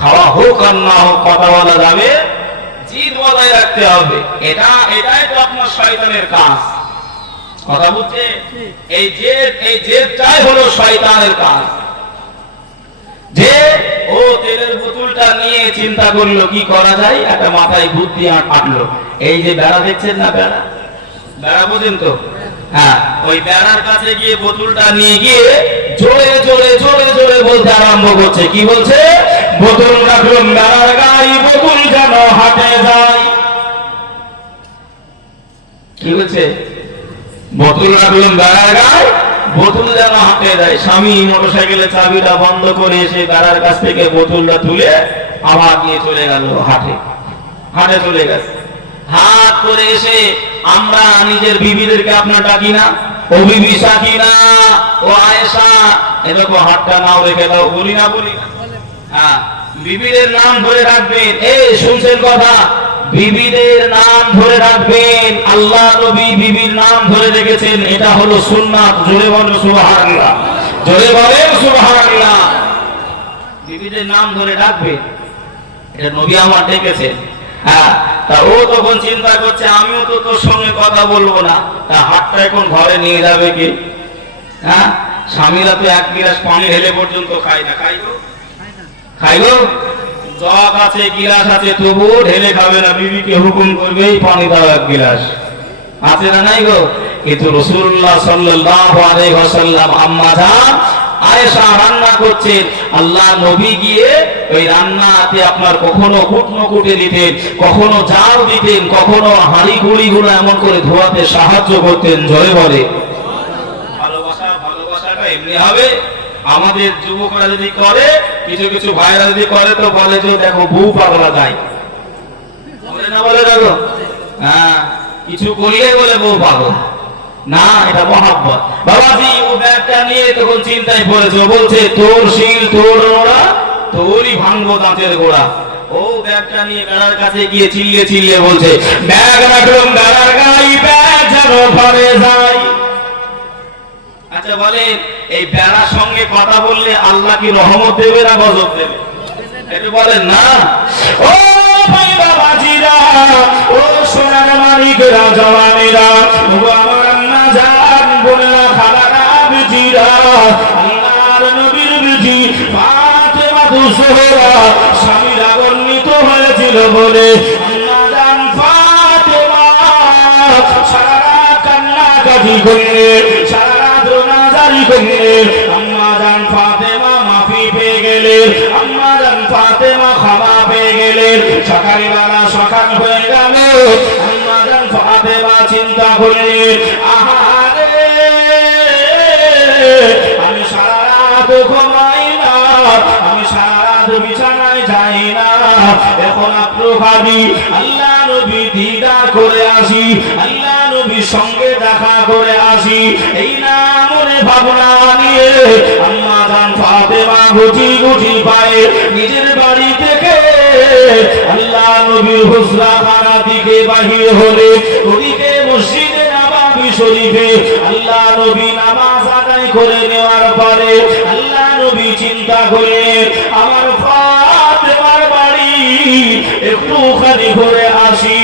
খাওয়া হোক আর না হোক কথা বলা যাবে, জিদ বজায় রাখতে হবে। এটাই তো আপনার শয়তানের কাজ। কথা বুঝছে? এই জেদটাই হলো শয়তানের কাজ। যে ও তেলের বোতলটা নিয়ে চিন্তা করলো কি করা যায়, একটা মাথায় বুদ্ধি আটলো। এই যে বেড়া দেখছেন না, বেড়া বোঝেন তো? হ্যাঁ, ওই বেড়ার কাছে গিয়ে বোতলটা নিয়ে গিয়ে জোরে জোরে জোরে জোরে বলতে আরম্ভ করছে। কি বলছে? বোতল রাখলাম বেড়ার গায়ে, বোতল যেন হাটে যায়। কি বলছে? বোতল রাখলাম বেড়ার গায়ে, বোতল যেন হাটে যায়। স্বামী মোটরসাইকেলের চাবিটা বন্ধ করে এসে বেড়ার কাছ থেকে বোতলটা তুলে আবার নিয়ে চলে গেল হাটে চলে গেছে। হাট করে এসে আমরা নিজের বিবিদেরকে আপনার ডাকি না, ও বিবি সাকিনা, ও আয়েশা, এরকম হাতটা নাও রেখে দাও, বলি না? হ্যাঁ, বিবিদের নাম ধরে রাখবেন। এই শুনছেন কথা? বিবিদের নাম ধরে রাখবেন। আল্লাহ নবী বিবির নাম ধরে রেখেছেন, এটা হলো সুন্নাত। জোরে বলো সুবহানাল্লাহ, জোরে বলেন সুবহানাল্লাহ। বিবিদের নাম ধরে রাখবেন, এটা নবী আমার ডেকেছেন। হ্যাঁ, তা ও তখন চিন্তা করছে আমিও তো তোর সঙ্গে কথা বলবো না, তা হাতটা এখন ঘরে নিয়ে যাবে কি? হ্যাঁ, স্বামীরা তো 1 গিলাস পানি ঢেলে পর্যন্ত খায় না। খাইলো জগ আছে, গিলাস আছে, তবুও ঢেলে খাবে না। বিবিকে হুকুম করবে এই পানি দাও 1 গিলাস, আছে না নাই গো? কিন্তু রাসূলুল্লাহ সাল্লাল্লাহু আলাইহি ওয়াসাল্লাম আম্মা জান আয়েশা রান্না করছেন, আল্লাহ নবী গিয়ে ওই রান্নাতে আপনার কখনো কুটনো কুটে দিতেন, কখনো জাল দিতেন, কখনো হাঁড়ি গুঁড়িগুলো এমন করে ধোয়াতে সাহায্য করতেন। জয় বলে ভালোবাসাটা এমনি হবে। আমাদের যুবকরা যদি করে, কিছু কিছু ভাইরা যদি করে তো বলে যে দেখো বউ পাগলা যায়, বলে না, বলে দেখো হ্যাঁ কিছু করলে বলে বউ পাগল না, এটা মহাব্বত। বাবাজি ও ব্যাগটা নিয়ে তখন চিন্তায় পড়েছে, বলছে তোর শিল তোর ওরা, তোরই ভাঙবো দাঁতের গোড়া। ও ব্যাগটা নিয়ে বেড়ার কাছে গিয়ে চিল্লে চিল্লে বলছে, ব্যাগ রাখলাম বেড়ার গাই, ব্যাগ যেন ঘরে যাই। আচ্ছা বলেন, এই বেড়ার সঙ্গে কথা বললে আল্লাহ কি রহমত দেবে না গজব দেবে? একটু বলেন না। ও ভাই বাবাজিরা, ও সোনার মানিকরা, জওয়ানেরা, ও আমার আম্মা জান বোনেরা, খালারা, বিজিরা, আল্লাহর নবীর বিজি ফাতেমা জোহরা স্বামীর আগুন্নিত হয়েছিল বলে আম্মা জান ফাতেমা সারা রাত কান্নাকাটি করলেন, সারা রাত রোনাজারি করলেন। আম্মা জান ফাতেমা মাফি পেয়ে গেলেন, আম্মা জান ফাতেমা ক্ষমা পেয়ে গেলেন। সকালবেলা সকাল হয়ে গেল, আম্মা জান ফাতেমা চিন্তা করলেন, আহারে আমি সারা রাত ঘুমাই না, আমি সারা রাত বিছানায় যাই না, এখন একটু ভাবি আল্লাহ নবী দিদার করে আসি, আল্লাহ নবীর সঙ্গে দেখা করে আসি। এই না মনে ভাবনা নিয়ে আম্মা জান ফাতেমা গুটি গুটি পায়ে নিজের বাড়ি থেকে আল্লাহ নবীর হুজরাখানা দিকে বাহির হলে, ওদিকে মসজিদে নববী শরীফে আল্লাহ নবী নামাজ আদায় করে নেওয়ার পরে আল্লাহ নবী চিন্তা করে আমার ফাতেমার বাড়ি একটুখানি ঘুরে আসি।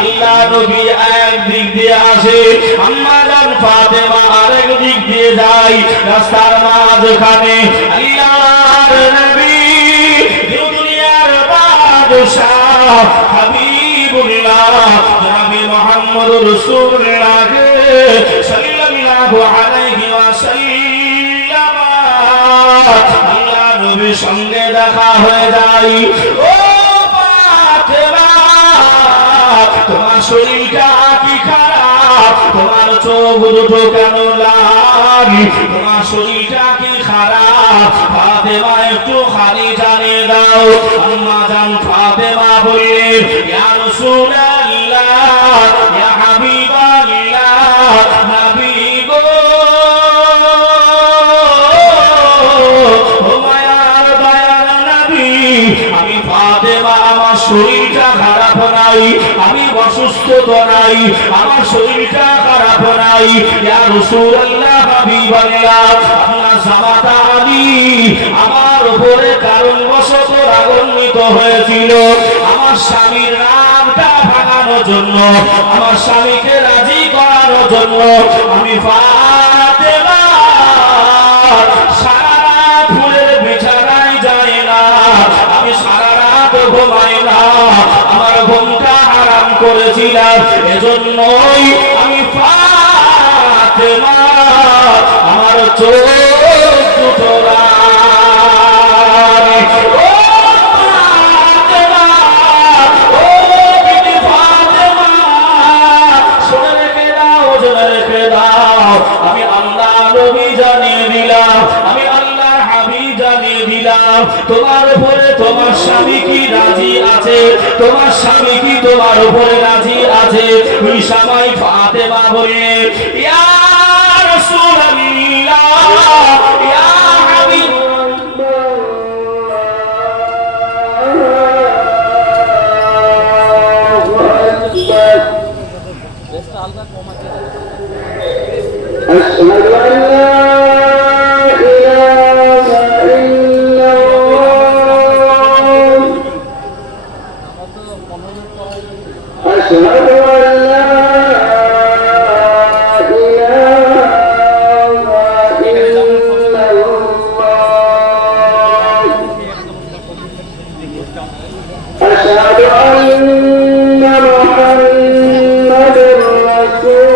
আল্লাহ নবী এক দিক দিয়ে আসে, আম্মা জান ফাতেমা আরেক দিক দিয়ে যায়। রাস্তার মাঝখানে আল্লাহর নবী দুনিয়ার বাদশাহ হাবিবুল্লাহ নবী মুহাম্মদুর রাসূলুল্লাহ সাল্লাল্লাহু আলাইহি ওয়াসাল্লাম আল্লাহ নবীর সঙ্গে দেখা হয়ে যায়। ও ফাতেমা, তোমার শরীরটা কি খারাপ? তোমার চোখ দুটো কেন লাল? তোমার শরীরটা কি খারাপ? ফাতেমা একটু খালি জানিয়ে দাও। আম্মা জান ফাতেমা বললেন, ইয়া রাসূলুল্লাহ, ইয়া হাবিবাল্লাহ, নবী গো, ও মায়ার দয়ার নবী, আমি ফাতেমা, আমার শরীরটা খারাপ নাই, আমি অসুস্থ তো নাই, আমার শরীরটা খারাপ নাই। ইয়া রাসূলুল্লাহ, হাবিবাল্লাহ, আপনার জামাতা আলী আমার উপরে কারণবশত রাগান্বিত হয়েছিল। আমার স্বামীর নামটা ভাঙানোর জন্য, আমার স্বামীকে রাজি করানোর জন্য আমি ফাতেমা সারা রাত ফুলের বিছানায় যাই না, আমি সারা রাত ঘুমাই না, আমার ঘুমটা হারাম করেছিলাম। এজন্যই আমি ফাতেমা আমার চোখ দুটো লাল। ও ফাতেমা, ও বিবি ফাতেমা, শুনে রেখে দাও, শুনে রেখে দাও, আমি আল্লাহ নবী জানিয়ে দিলাম, আমি আল্লাহর হাবিব জানিয়ে দিলাম, তোমার উপরে তোমার স্বামী কি রাজি আছে? তোমার স্বামী কি তোমার উপরে রাজি আছে? ওই সময় ফাতেমা বলে, ইয়া রাসূলুল্লাহ, ইয়া হাবিব, أشهد أن لا إله إلا الله أشهد أن لا إله إلا الله أشهد أن محمد رسول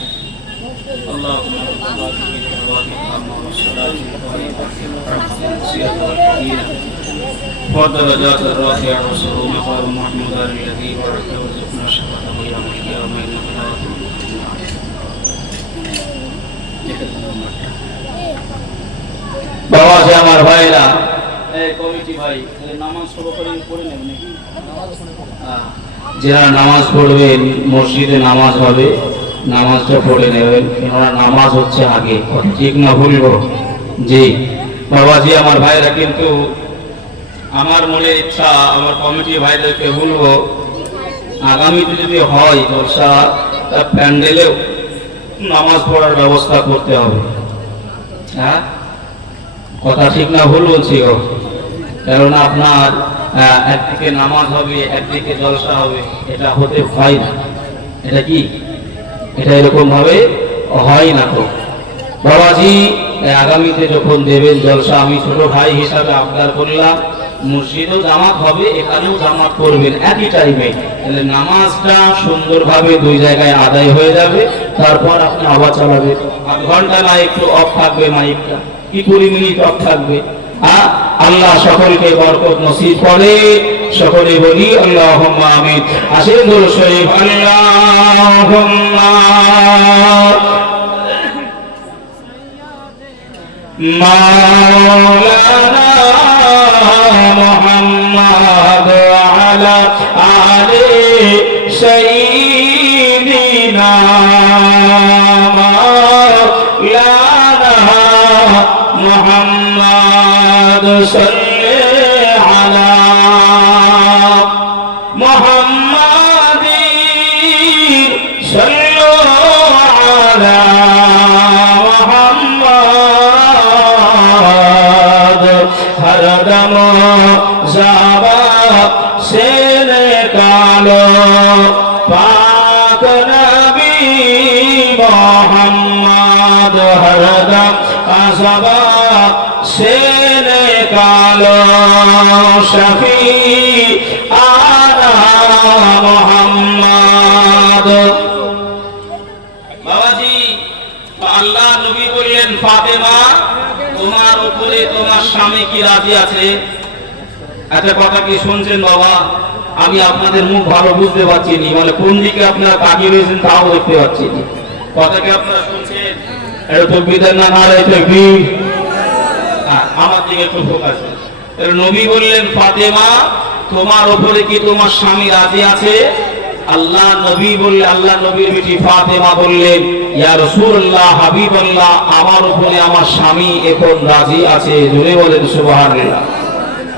اللهم رب العالمين والصلاة والدرجات الرافعة والسرور مقام محمود الذي بارك وارزقنا شفاعته يوم القيامة إنك لا বাবা যে আমার ভাইরা এই কমিটি ভাই নামাজ শুরু করে নেবেন নাকি যারা নামাজ পড়বেন মসজিদে নামাজ হবে নামাজটা পড়ে নেবেন কেননা নামাজ হচ্ছে আগে ঠিক না ভুলবো জি বাবাজি আমার ভাইরা কিন্তু আমার মনে ইচ্ছা আমার কমিটি ভাইদেরকে বলবো আগামীতে যদি হয় জলসা প্যান্ডেলেও নামাজ পড়ার ব্যবস্থা করতে হবে হ্যাঁ কথা ঠিক না ভুল বলছি গো কারণ আপনার একদিকে নামাজ হবে একদিকে জলসা হবে এটা হতে হয় না এটা কি এটা এরকম ভাবে হয় না তো বাবাজি আগামীতে যখন দেবেন জলসা আমি ছোট ভাই হিসাবে আবদার করলাম মসজিদেও জামাত হবে এখানেও জামাত করবেন একই টাইমে তাহলে নামাজটা সুন্দরভাবে দুই জায়গায় আদায় হয়ে যাবে তারপর আপনি আবার চালাবেন আধ ঘন্টা না একটু অফ থাকবে মাইকটা কি 20 মিনিট অফ থাকবে আল্লাহ সকলকে বরকত নসিব করে সকলে বলি আল্লাহুম্মা আমিন আসেন দরুদ শরীফ আল্লাহুম্মা মাওলানা মুহাম্মদ আলা আলি সাইয়্যিদিনা মাওলানা মুহাম্মদ সাল্লি আলা মুহাম্মাদিন সাল্লু আলা মুহাম্মদ হরদম জাবা সেনে কালো পাক নবী মুহাম্মদ হরদম আসাবা সেনে কালো শফি আনা মুহাম্মদ বাবাজি আল্লাহ নবী বললেন ফাতেমা তোমার উপরে তোমার স্বামী কি রাজি আছে একটা কথা কি শুনছেন বাবা আমি আপনাদের মুখ ভালো বুঝতে পারছি না মানে কোন দিকে আপনারা তাকিয়ে রয়েছেন তাও দেখতে পাচ্ছি না কথা কি আপনারা শুনছেন এটা তাকবীর না নারে তাকবীর আমার দিকে একটু ফোকাস এর নবী বললেন ফাতেমা তোমার উপরে কি তোমার স্বামী রাজি আছে আল্লাহ নবী বললেন আল্লাহ নবীর বেটি ফাতেমা বললেন ইয়া রাসূলুল্লাহ হাবিবাল্লাহ আমার উপরে আমার স্বামী এখন রাজি আছে জোরে বলেন সুবহানাল্লাহ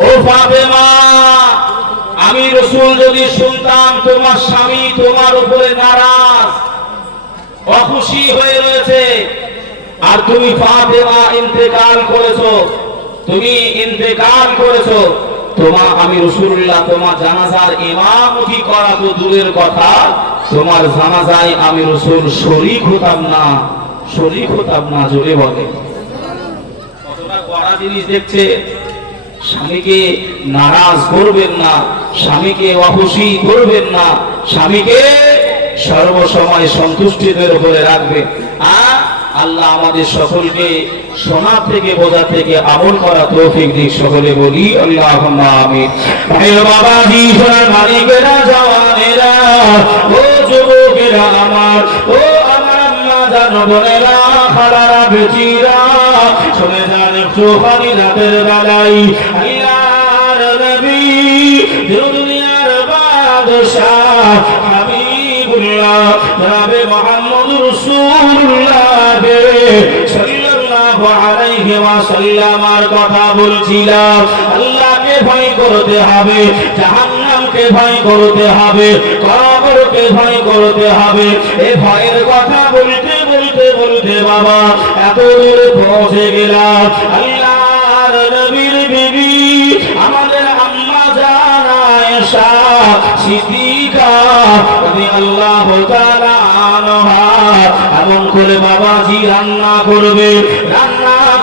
ও ফাতেমা আমি রাসূল যদি শুনতাম তোমার স্বামী তোমার উপরে নারাজ অখুশি হয়ে রয়েছে আর তুমি ফাতেমা ইন্তেকাল করেছো আমি রাসূলুল্লাহ তোমার জানাজার ইমামতি করা তো দূরের কথা তোমার জানাজায় আমি রাসূল শরীক হতাম না জোরে বলে কতটা কড়া জিনিস দেখছে স্বামীকে নারাজ করবেন না স্বামীকে অখুশি করবেন না স্বামীকে সর্বসময় সন্তুষ্টির উপরে রাখবেন আল্লাহ আমাদের সকলকে শোনা থেকে বোঝা থেকে আমল করা তৌফিক দিক সকলে বলি আল্লাহুম্মা আমিন ভাই বাবাজি সোনার মালিকেরা জওয়ানেরা ও যুবকেরা আমার ও আমার আম্মা জান বোনেরা খালারা বেটিরা শুনে যান একটুখানি রাতের বেলায় আল্লাহর নবী দুনিয়ার বাদশাহ হাবিবুল্লাহ জনাবে মুহাম্মদুর রাসূলুল্লাহ সাল্লাল্লাহু আলাইহি ওয়াসাল্লামের কথা বলছিলাম আল্লাহকে ভয় করতে হবে জাহান্নামকে ভয় করতে হবে কবরকে ভয় করতে হবে এই ভয়ের কথা বলতে বলতে বলতে বাবা এত দূরে পৌঁছে গেলাম আল্লাহর নবীর বিবি আমাদের আম্মা জান আয়েশা সিদ্দিকা রাদিয়াল্লাহু তাআলা আনহা এমন করে বাবাজি রান্না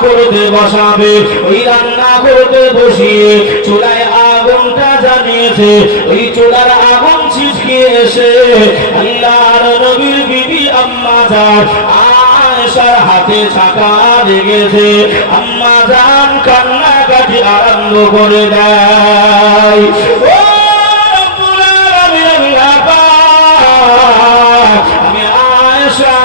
করতে বসাবে ওই রান্না করতে বসিয়ে চুলায় আগুনটা জ্বালিয়েছে ওই চুলার আগুন ছিটকে দিকে এসে আল্লাহর নবীর বিবি আম্মা জান আয়েশার হাতে ছাকা লেগেছে। আম্মা জান কান্নাকাটি আরম্ভ করে দেয়। ও রব্বুল আলামিন, আমি আয়েশা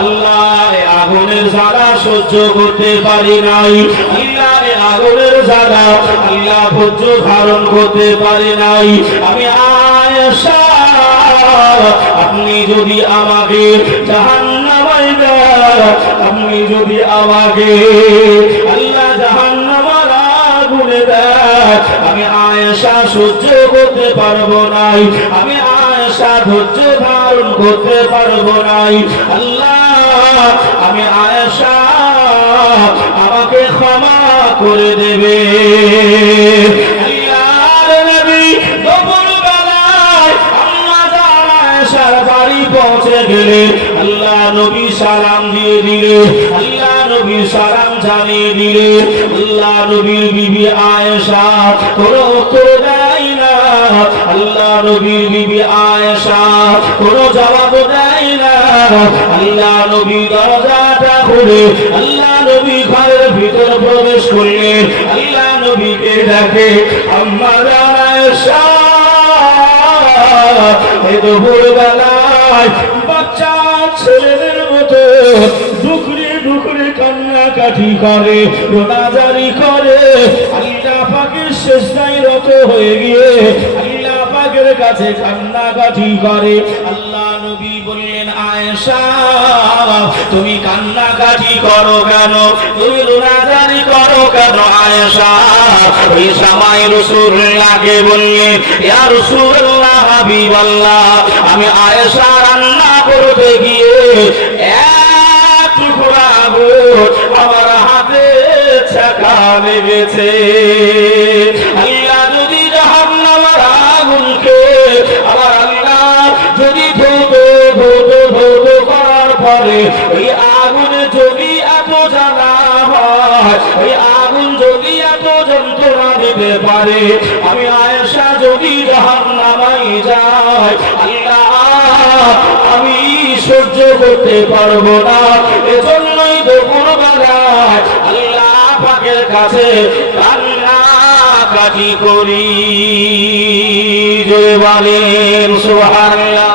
আল্লাহ আগুনের জ্বালা সহ্য করতে পারি নাই, আল্লাহ আগুনের জ্বালা আল্লাহ সহ্য ধারণ করতে পারি নাই। আমি আয়েশা, আপনি যদি আমাকে জাহান্নামে দেন, আপনি যদি আমাকে আল্লাহ জাহান্নামের আগুনে দেন, আমি আয়েশা সহ্য করতে পারবো নাই, আমি আয়েশা ধৈর্য ধারণ করতে পারবো নাই। আল্লাহ, আমি আয়েশা, আমাকে ক্ষমা করে দেবে। আল্লাহর নবী দুপুরবেলায় আম্মা জান আয়েশার বাড়ি পৌঁছে গেলে আল্লাহ নবী সালাম দিয়ে দিলে, আল্লাহ নবী সালাম জানিয়ে দিলে। আল্লাহ নবীর বিবি আয়েশা কোনো উত্তর দেয় না, আল্লাহ নবীর বিবি আয়েশা কোনো জবাব দেয় না। আল্লাহ নবী দরজাটা খুলে আল্লাহ নবী ঘরের ভিতর প্রবেশ করলেন। আল্লাহ নবীকে দেখে আম্মা জান আয়েশা এই দুপুরবেলায় বাচ্চা ছেলেদের মতো ডুকরে ডুকরে কান্নাকাটি করে, রোনাজারি করে, আল্লাহ পাকের সিজদায় রত হয়ে গিয়ে আল্লাহ পাকের কাছে কান্নাকাটি করে। আল্লাহ নবী বললেন, আয়েশা তুমি কান্নাকাটি করো কেন, তুমি রোনাজারি করো কেন? আয়েশা ওই সময় রাসূলুল্লাহকে বললেন, ইয়া রাসূলুল্লাহ, হাবিবাল্লাহ, আমি আয়েশা রান্না করতে গিয়ে এক টুকরা আগুন আমার হাতে ছাকা লেগেছে। আল্লাহ যদি জাহান্নামের আগুনকে আমার আল্লাহ যদি ধৌত করার পরে এই আগুনে যদি এত জ্বালা হয়, এই আগুন যদি এত যন্ত্রণা দিতে পারে, আমি আয়েশা যদি জাহান্নামে যাই, আল্লাহ আমি সহ্য করতে পারবো না। এজন্যই দুপুরবেলায় আল্লাহ পাকের কাছে কান্নাকাটি করি। জোরে বলেন সুবহানাল্লাহ।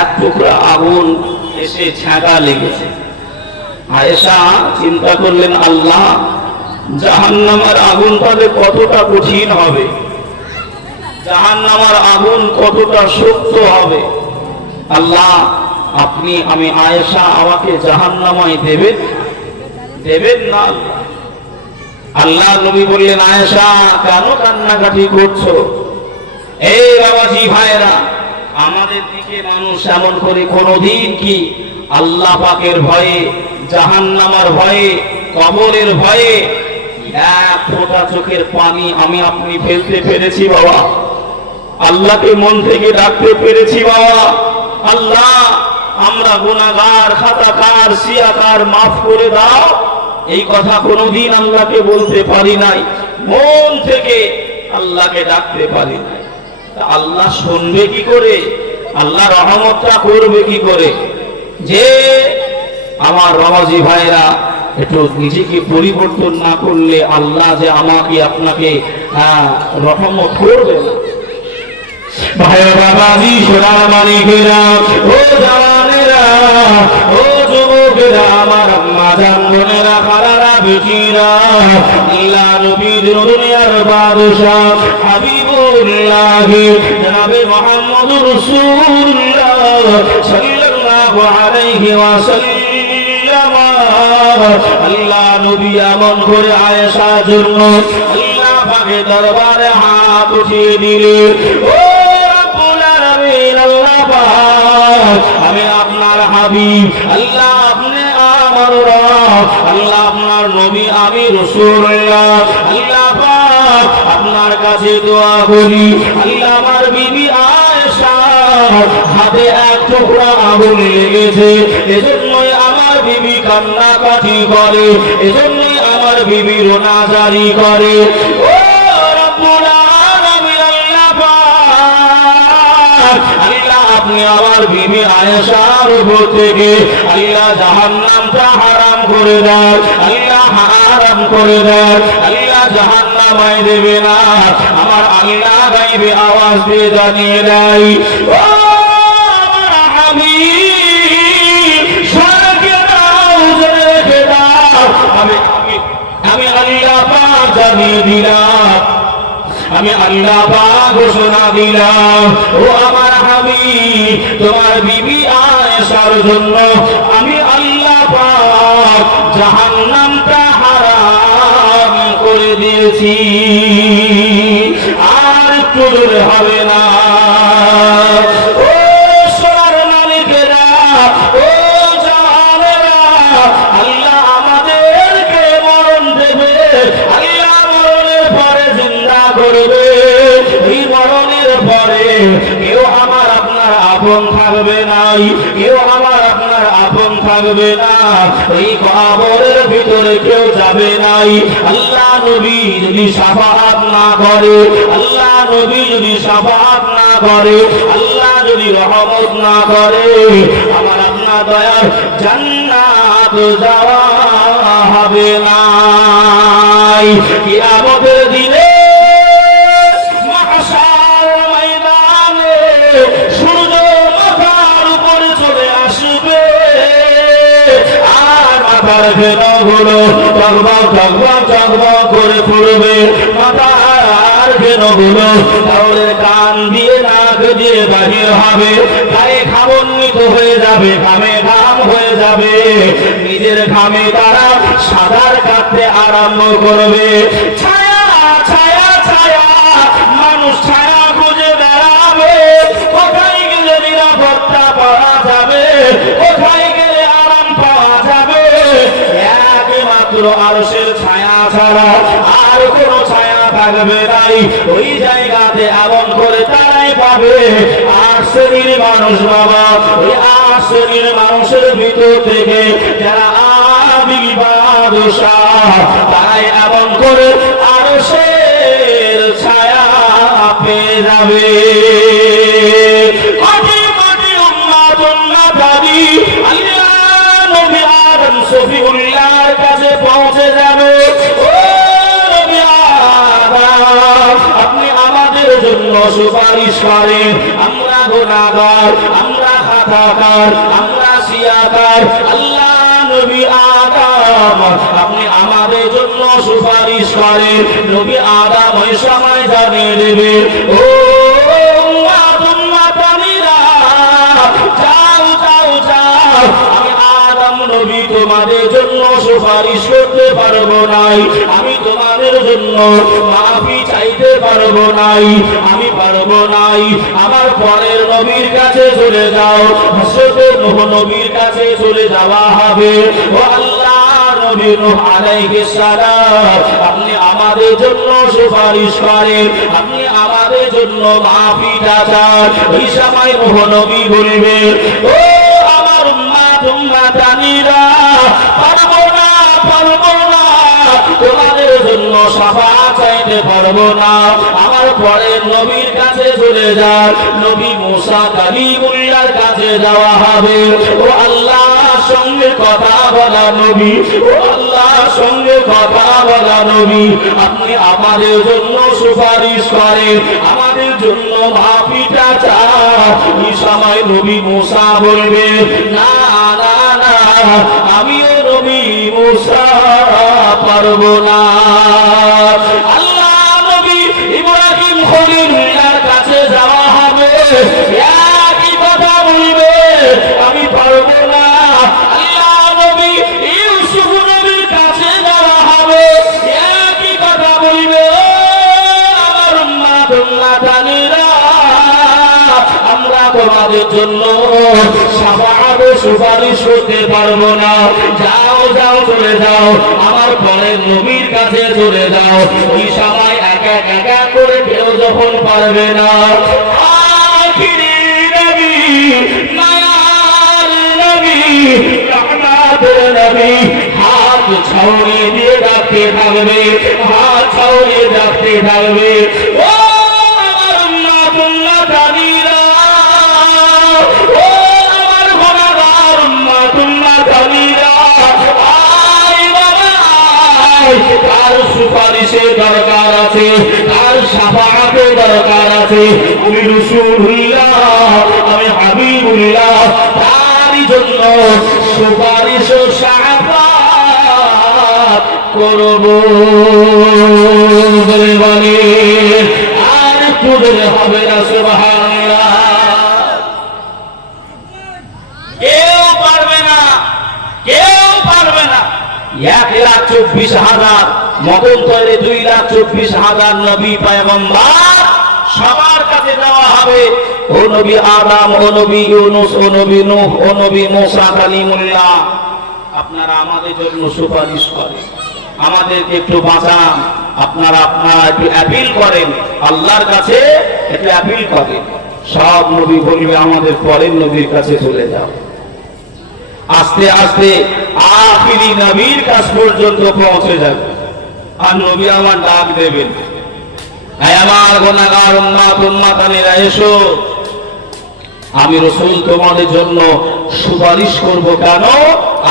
এক টুকরা আগুন এসে ছ্যাঁকা লেগেছে। আয়েশা চিন্তা করলেন, আল্লাহ জাহান্নামের আগুন তাহলে কতটা কঠিন হবে, জাহান্নামের আগুন কতটা শক্ত হবে। আল্লাহ আপনি, আমি আয়েশা, আমাকে জাহান্নামে দেবেন না। আল্লাহ নবী বললেন, আয়েশা কেন কান্নাকাটি করছো? এই বাবাজি ভাইরা, আমাদের দিকে মানুষ এমন করে কোনদিন কি আল্লাহ পাকের ভয়ে, জাহান্নামের ভয়ে, কবরের ভয়ে এক ফোঁটা চোখের পানি আমি আপনি ফেলতে পেরেছি বাবা? আল্লাহকে মন থেকে ডাকতে পেরেছি বাবা? আল্লাহ আমরা গুনাহগার, খাতাকার, সিয়াকার, মাফ করে দাও, এই কথা কোনোদিন আল্লাহকে বলতে পারি নাই, মন থেকে আল্লাহকে ডাকতে পারি নাই। আল্লাহ শুনবে কি করে? আল্লাহ রহমতটা করবে কি করে? যে আমার বাবাজি ভাইরা, একটু নিজেকে পরিবর্তন না করলে আল্লাহ যে আমাকে আপনাকে রহমত করবে না। ভাই বাবাজি, সোনার মালিকেরা, ও জওয়ানেরা, ও যুবকেরা, আমার আম্মা জান বোনেরা, খালারা, বেটিরা, আল্লাহ নবীর দুনিয়ার বাদশা হাবিবুল্লাহ জনাবে মুহাম্মদুর রাসূলুল্লাহ সাল্লাল্লাহু আলাইহি ওয়াসাল্লাম। আল্লাহ নবী এমন করে আয়েশার জন্য আল্লাহ পাকের দরবারে হাত উঠিয়ে দিলেন, ও রব্বুল আলামিন, আল্লাহ পাক, আমি আপনার হাবিব, আল্লাহ আপনি আমার রব, আল্লাহ আপনার নবী, আমি রাসূলুল্লাহ, আল্লাহ পাক আপনার কাছে দোয়া করি, আল্লাহ আমার বিবি আয়েশা হাতে এক টুকরা আগুন লেগেছে, এজন্যই আমার বিবি কান্নাকাটি করে, এজন্যই আমার বিবি রোনাজারি করে। ও রব্বুল আলামিন, আমার বিবি আয়েশার উপর থেকে আল্লাহ জাহান্নামটা হারাম করে দাও, আল্লাহ হারাম করে দাও, আল্লাহ জাহান্নামায় দেবে না। আমার আল্লাহ গাইবে আওয়াজ দিয়ে জানিয়ে দেয়, ও আমার হাবিব সারাকে দাও, জেনে রেখে দাও, আমি আল্লাহ পাক জানিয়ে দিলাম, আমি আল্লাহ পাক ঘোষণা দিলাম, ও আমার হাবিব তোমার বিবি আয়েশার জন্য আমি আল্লাহ পাক জাহান্নামটা হারাম করে দিয়েছি। আর একটু দূরে হবে না। ও সোনার মালিকেরা, ও জানেরা, আল্লাহ আমাদেরকে মরণ দেবে, আল্লাহ মরণের পরে জিন্দা করবে। এই মরণের পরে কেউ আমার আপনার আপন থাকবে নাই, কেউ আমার আপনার আপন থাকবে না। এই কবরের ভিতরে কেউ যাবে নাই। আল্লাহ নবী যদি শাফাআত না করে, আল্লাহ নবী যদি শাফাআত না করে, আল্লাহ যদি রহমত না করে, আমার আপনার দয়ার জান্নাত যাওয়া হবে না। কিয়ামতের দিনে মাহশার ময়দানে সূর্য মাথার উপরে চলে আসবে, আর মাথার ফেনাগুলো টগবগ টগবগ টগবগ করে পড়বে। মাথার ফেনাগুলো তাহলে কান দিয়ে নাক দিয়ে বাহির হবে, গায়ে ঘামান্বিত হয়ে যাবে, ঘামে ঘাম হয়ে যাবে। নিজের ঘামে তারা সাঁতার কাটতে আরম্ভ করবে। ছায়া ছায়া ছায়া, মানুষ ছায়া খুঁজে বেড়াবে। কোথায় গেলে নিরাপত্তা পাওয়া যাবে, কোথায় গেলে আরাম পাওয়া যাবে? একমাত্র আরশের ছায়া ছাড়া আর কোনো ছায়া থাকবে নাই। ওই জায়গাতে এমন করে তারাই পাবে। 8 শ্রেণীর মানুষ বাবা, ওই 8 শ্রেণীর মানুষের ভিতর থেকে যারা আবিল বাদশাহ, তারাই এমন করে আরশের ছায়া পেয়ে যাবে। কোটি কোটি উম্মত উম্মতাদি আল্লাহ নবী আদম শফিউল্লাহর কাছে পৌঁছে যাবে। ও নবী আদম, আপনি আমাদের জন্য সুপারিশ করেন। আমরা গুনাহগার, আমরা খাতাকার, আমরা সিয়াকার। আল্লাহ নবী আদম, আপনি আমাদের জন্য সুপারিশ করেন। নবী আদম ওই সময় জানিয়ে দেবে, ও উম্মাতুন মাতানিরা, যাও যাও যাও, আমি আদম নবী তোমাদের জন্য সুপারিশ করতে পারবো নাই, আমি তোমাদের জন্য মাফি চাইতে পারবো নাই, আমি পারবো নাই। আমার পরের নবীর কাছে চলে যাও, হযরত নূহ নবীর কাছে চলে যাওয়া হবে। ও আল্লাহ নবী নূহ আলাইহিস সালাম, আপনি আমাদের জন্য সুপারিশ করেন, আপনি আমাদের জন্য মাফিটা চান। এই সময় নূহ নবী বলবেন, ও আমার উম্মত উম্মতানিরা, পারবো না, পারবো না, তোমাদের জন্য শাফাআত চাইতে পারবো না। আমার পরের নবীর কাছে চলে যান, নবী মুসা কালিমুল্লাহর কাছে যাওয়া হবে। ও আল্লাহর সঙ্গে কথা বলা নবী, ও আল্লাহর সঙ্গে কথা বলা নবী, আপনি আমাদের জন্য সুপারিশ করেন, আমাদের জন্য মাফিটা চান। এই সময় নবী মুসা বলবে, না না না, আমিও নবী মুসা পারবো না। আল্লাহ নবী ইব্রাহিম খলিলুল্লাহর কাছে যাওয়া হবে, একই কথা বলবে, আমি পারবো না। আল্লাহ নবী ইউসুফ নবীর কাছে যাওয়া হবে, একই কথা বলবে, আমার উম্মত উম্মতানিরা, আমরা তোমাদের জন্য শাফাআত সুপারিশ করতে পারবো না। যাও যাও চলে যাও, আমার পরের নবীর কাছে চলে যাও। ওই সময় এক এক করে কেউ যখন পারবে না, আখিরি নবী, মায়ার নবী, রহমতের নবী হাত ছড়িয়ে দিয়ে ডাকতে থাকবে, হাত ছড়িয়ে ডাকতে থাকবে, ও আমার উম্মত উম্মতানিরা, তার সুপারিশের দরকার আছে, তার শাফাআতের দরকার আছে। আমি রাসূলুল্লাহ, আমি হাবিবুল্লাহ, তারই জন্য সুপারিশ ও শাফাআত করব। বলে বলে আর তোদের হবে না। সুবহানাল্লাহ। কেউ পারবে না, কেউ পারবে না। 1,24,000 মতন তৈরি, 2,24,000 নবী পয়গম্বর সবার কাছে দেওয়া হবে। ও নবী আদম, ও নবী ইউনূস, ও নবী নূহ, ও নবী মূসা কালিমুল্লাহ, আপনারা আমাদের জন্য সুপারিশ করেন, আমাদেরকে একটু বাঁচান। আপনারা একটু অ্যাপিল করেন আল্লাহর কাছে, একটু অ্যাপিল করেন। সব নবী বলবে আমাদের পরের নবীর কাছে চলে যাও। আস্তে আস্তে আখিরি নবীর কাছ পর্যন্ত পৌঁছে যাবে, আর নবী আমার ডাক দেবেন, হে আমার গুনাহগার উম্মত, উম্মতানিরা এসো, আমি রাসূল তোমাদের জন্য সুপারিশ করব। কেন?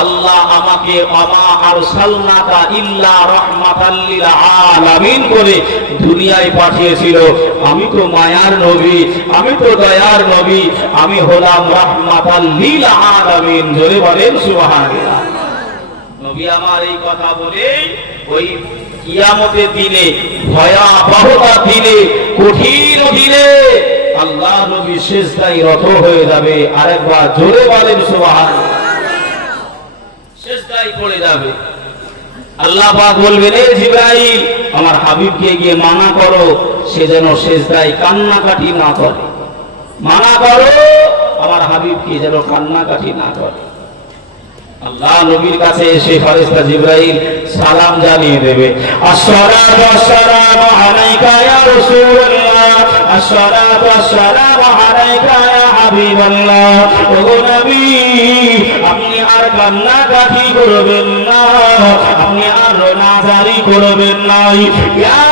আল্লাহ আমাকে আমা আরসালনাকা ইল্লা রাহমাতাল লিল আলামিন করে দুনিয়ায় পাঠিয়েছিল। আমি তো মায়ার নবী, আমি তো দয়ার নবী, আমি হলাম রাহমাতাল লিল আলামিন। জোরে বলেন সুবহানাল্লাহ। নবী আমার এই কথা বলে ওই কিয়ামতের দিনে, ভয়াবহতার দিনে, কঠিন দিনে আল্লাহ নবী সিজদায় রত হয়ে যাবে। আরেকবার জোরে বলেন সুবহানাল্লাহ। সিজদায় পড়ে যাবে। আল্লাহ পাক বলবেন, এ জিবরাইল, আমার হাবিবকে গিয়ে মানা করো সে যেন সিজদায় কান্নাকাটি না করে। মানা করো আমার হাবিবকে যেন কান্নাকাটি না করে। আল্লাহ নবীর কাছে এসে ফেরেশতা জিবরাইল সালাম জানিয়ে দেবে, আসসালাতু ওয়াসসালামু আলাইকা ইয়া রাসূলুল্লাহ, আসসালাতু ওয়াসসালামু আলাইকা ইয়া হাবিবাল্লাহ। ও নবী, আপনি আর কান্নাকাটি করবেন না, আপনি আর নাজারি করবেন না। ইয়া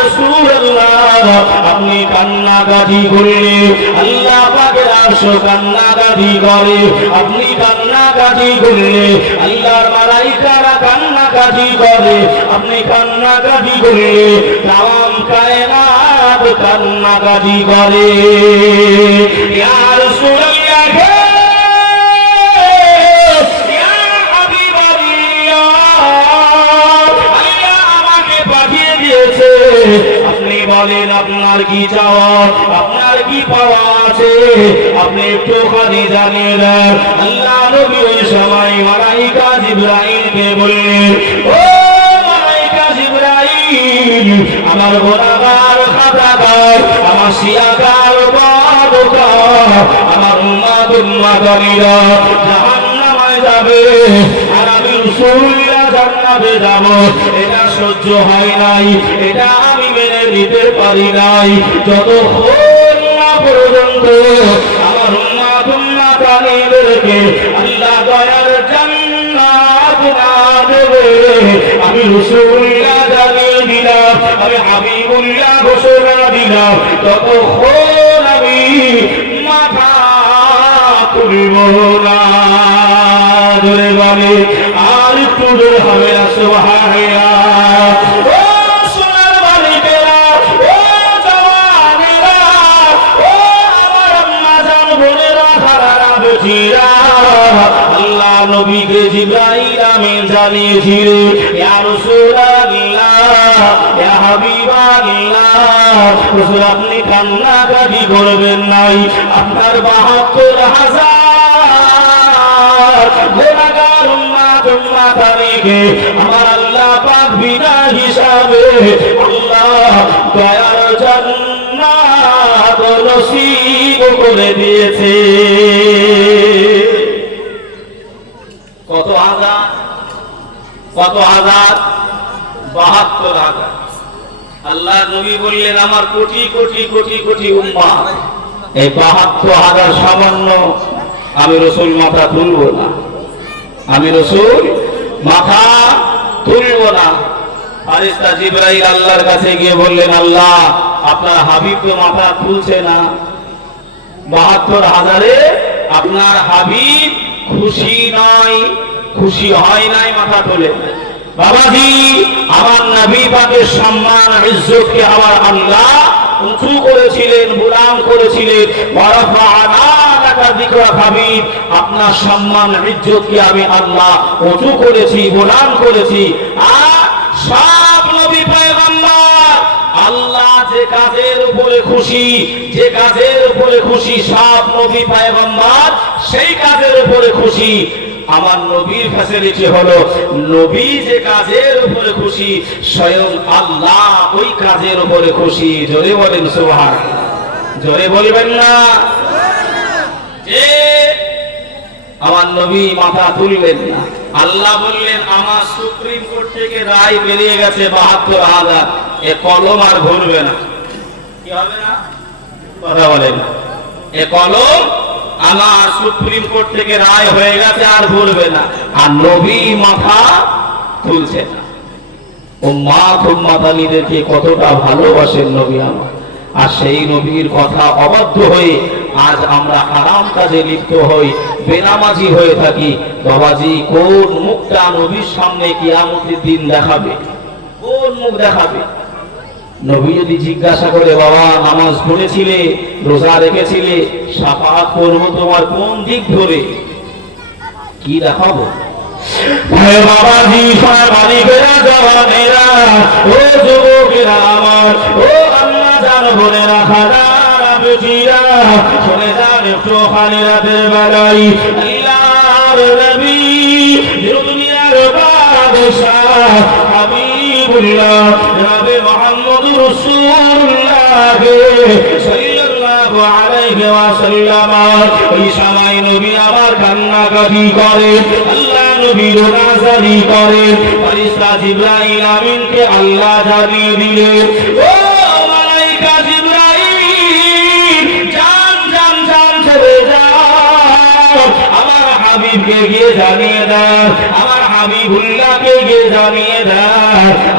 রাসূলুল্লাহ, আপনি কান্নাকাটি করলে আল্লাহ পাকের আরশ কান্নাকাটি করে, আপনি কান্নাকাটি করলে আল্লাহর মালাইকারা কান্নাকাটি করে, আপনি কান্নাকাটি করলে তামাম কায়নাত কান্নাকাটি করে। ইয়া রাসূলুল্লাহ, ইয়া হাবিবাল্লাহ, আল্লাহ আমাকে পাঠিয়ে দিয়েছে, আপনি বলেন আপনার কি চাওয়া, আপনার কি পাওয়া আছে, আপনি একটুখানি জানিয়ে দেন। আল্লাহ নবী ওই সময় মালাইকা জিবরাইলকে বললেন, ও মালাইকা জিবরাইল, আমার গুনাহগার খাতাকার, আমার শিয়াকার বাদকার, আমার উম্মত-উম্মতানিরা জাহান্নামে যাবে, আর আমি রাসূলুল্লাহ জান্নাতে যাব। এটা সহ্য হয় নাই, এটা আমি মেনে নিতে পারি নাই। যতক্ষণ না পর্যন্ত আমার উম্মত-উম্মতানিদেরকে আল্লাহ দয়ার জান্নাত না দেবে, আমি রাসূলুল্লাহ জানিয়ে দিলাম, আমি হাবিবুল্লাহ ঘোষণা দিলাম, ততক্ষণ আমি মাথা তুলব না। ধরে বলে আর একটু দূর হবে না। সুবহানাল্লাহ। ও সোনার বালিকেরা, ও জওয়ানেরা, ও আমার আম্মা জান বোনেরা, খালারা বেটিরা, আল্লাহ নবীকে জিবরাইল আমিন জানিয়েছিলেন, ইয়া রাসূলুল্লাহ, ইয়া হাবিবাল্লাহ, রাসূল আপনি কান্নাকাটি করবেন নাই, আপনার ৭২,০০০ গুনাহগার উম্মত-উম্মতানিকে আমার আল্লাহ পাক বিনা হিসাবে আল্লাহ দয়ার জান্নাত নসিব করে দিয়েছে। কত হাজার, কত হাজার? ৭২,০০০। আল্লাহ নবী বললেন, আমার কোটি কোটি কোটি কোটি উম্মত, এই ৭২,০০০ সামান্য আমি রাসূল মাথা তুলব না, আমি রাসূল মাথা তুলব না। ফেরেশতা জিবরাইল আল্লাহর কাছে গিয়ে বললেন, আল্লাহ আপনার হাবিব তো মাথা তুলছে না, ৭২,০০০-এ আপনার হাবিব খুশি নয়, খুশি হয় নাই, মাথা তোলে। বাবাজি, আমার নবী পাকের সম্মান ইজ্জতকে আমার আল্লাহ উঁচু করেছিলেন, বুলন্দ করেছিলেন। ওয়ারাফা'না লাকা যিকরাক হাবিব, আপনার সম্মান ইজ্জতকে আমি আল্লাহ উঁচু করেছি, বুলন্দ করেছি। আর সব নবী পয়গম্বর আল্লাহ যে কাজের উপরে খুশি, যে কাজের উপরে খুশি সব নবী পয়গম্বর সেই কাজের উপরে খুশি। আমার নবীর ফ্যাসিলিটি হলো নবী যে কাজের উপরে খুশি স্বয়ং আল্লাহ ওই কাজের উপরে খুশি। জোরে বলেন সুবহানাল্লাহ, জোরে বলবেন না? যে আমার নবী মাথা তুললেন না। আল্লাহ বললেন আমার সুপ্রিম কোর্ট থেকে রায় বেরিয়ে গেছে ৭২,০০০, এ কলম আর ঘুরবে না। কি হবে না? কথা বলেন। এ কলম আমার সুপ্রিম কোর্ট থেকে রায় হয়ে গেছে, আর ঘুরবে না। আর নবী মাথা তুলছে না। উম্মাতানিদেরকে কতটা ভালোবাসেন নবী আমার। আর সেই নবীর কথা অবাধ্য হয়ে আজ আমরা হারাম কাজে লিপ্ত হই, বেনামাজি হয়ে থাকি। বাবাজি, কোন মুখটা নবীর সামনে কিয়ামতের দিন দেখাবে? কোন মুখ দেখাবে? নবী যদি জিজ্ঞাসা করে বাবা নামাজ পড়েছিলে, রোজা রেখেছিলে, শাফাআত করব তোমার কোন দিক ধরে, কি দেখাবো? বাবাজি, মালিকেরা, জওয়ানেরা, ও যুবকেরা আমার, ও আম্মা জান বোনেরা, খালারা, বেটিরা, শুনে যান একটু খালি রাতের বেলায় আল্লাহর নবী, দুনিয়ার বাদশাহ হাবিবুল্লাহ জনাবে মুহাম্মদুর রাসূলুল্লাহ সাল্লাল্লাহু আলাইহি ওয়াসাল্লাম ওই সময় নবী আমার কান্নাকাটি করে, আল্লাহ নবীর নাজারি করে। ফেরেশতা জিবরাইল আমিনকে আল্লাহ জানিয়ে দিলেন, ও মালায়েকা জিবরাইল, জান জান জান ছেড়ে যাও, আমার হাবিবকে গিয়ে জানিয়ে দাও, আমার হাবিবুল্লাহকে গিয়ে জানিয়ে দাও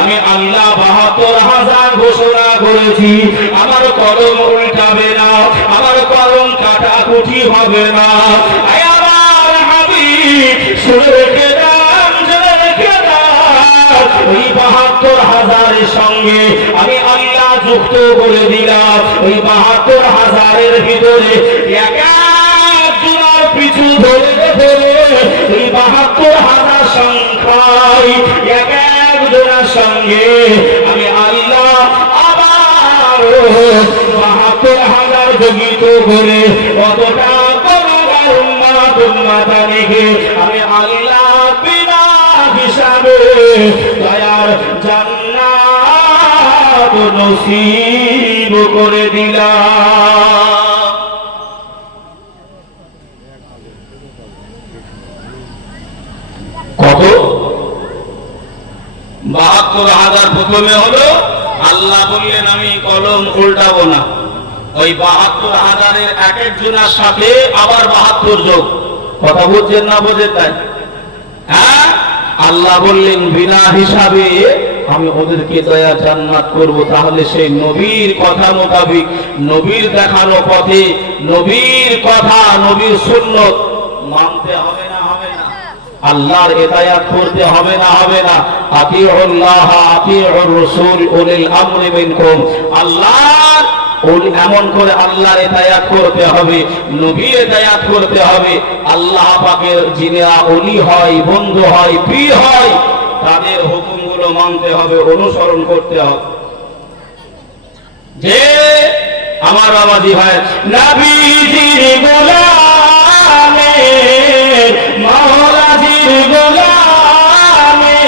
আমি আল্লাহ ৭২,০০০ ঘোষণা করেছি। আমার কলম উল্টাবে না, আমার কলম কাটাকুটি হবে না। আয় আমার হাবিব, শুনে রেখে দাও, শুনে রেখে দাও, ওই ৭২,০০০-এর সঙ্গে আমি আল্লাহ যুক্ত করে দিলাম। ওই ৭২,০০০-এর ভিতরে এক একজনের পিছু ধরে ধরে এই ৭২,০০০ সংখ্যায় এক একজনের সঙ্গে আমি আল্লাহ আবার ৭২,০০০ যোগিত করে অতটা উম্মাতানিকে আমি আল্লাহ বিনা হিসাবে দয়ার জান্নাত নসিব করে দিলাম। কত? ৭২,০০০ প্রথমে হলো, আল্লাহ বললেন আমি কলম উল্টাবো না। ওই ৭২,০০০-এর এক একজনের সাথে আবার ৭২ যোগ। কথা বুঝছেন না বোঝেন? তাই হ্যাঁ, আল্লাহ বললেন বিনা হিসাবে আমি ওদেরকে দয়া জান্নাত করব। তাহলে সেই নবীর কথা মোতাবিক, নবীর দেখানো পথে, নবীর কথা, নবীর সুন্নত মানতে হবে না? হবে না? আল্লাহর ইতায়াত করতে হবে না? হবে না? আতিউল্লাহ আতিউর রাসূল উলিল আমরি মিনকুম। আল্লাহ এমন করে আল্লাহর ইতায়াত করতে হবে, নবীর ইতায়াত করতে হবে। আল্লাহ পাকের যিনিরা ওলি হয়, বন্ধু হয়, পীর হয়, তাদের হুকুমগুলো মানতে হবে, অনুসরণ করতে হবে। যে আমার বাবাজি ভাই, নবীজির গোলামে, মাওলাজির গোলামে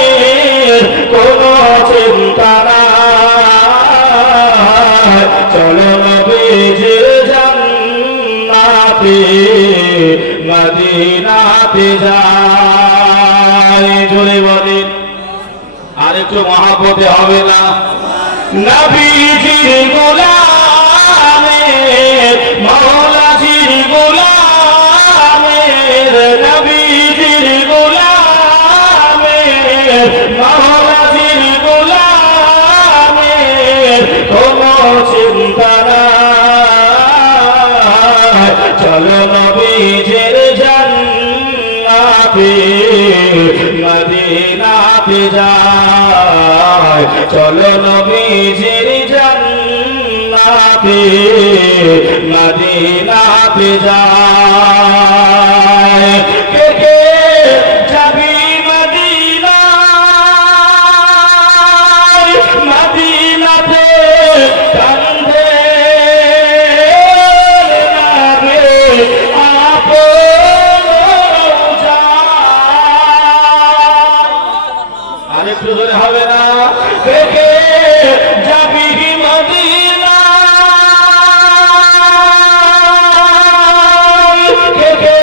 কোনো চিন্তা নাই, চলো নবীজির জান্নাতে মদিনাতে যাই। জোরে বলেন, আরেকটু মহাব্বতে হবে না? নবীজির গোলামে, মাওলাজির গোলামে, নবীজির গোলামে, মাওলাজির গোলামে কোনো চিন্তা নাই, চলো নবীজির জান্নাতে মদিনা মদিনাতে যায় চলো নবীজির জান্নাতে মদিনাতে যায় কে কে যাবি মদিনায় মদিনাতে কান্দে লাগে আপন যায় আরেকটু জোরে হবে না কে কে যাবি মদিনায় কে কে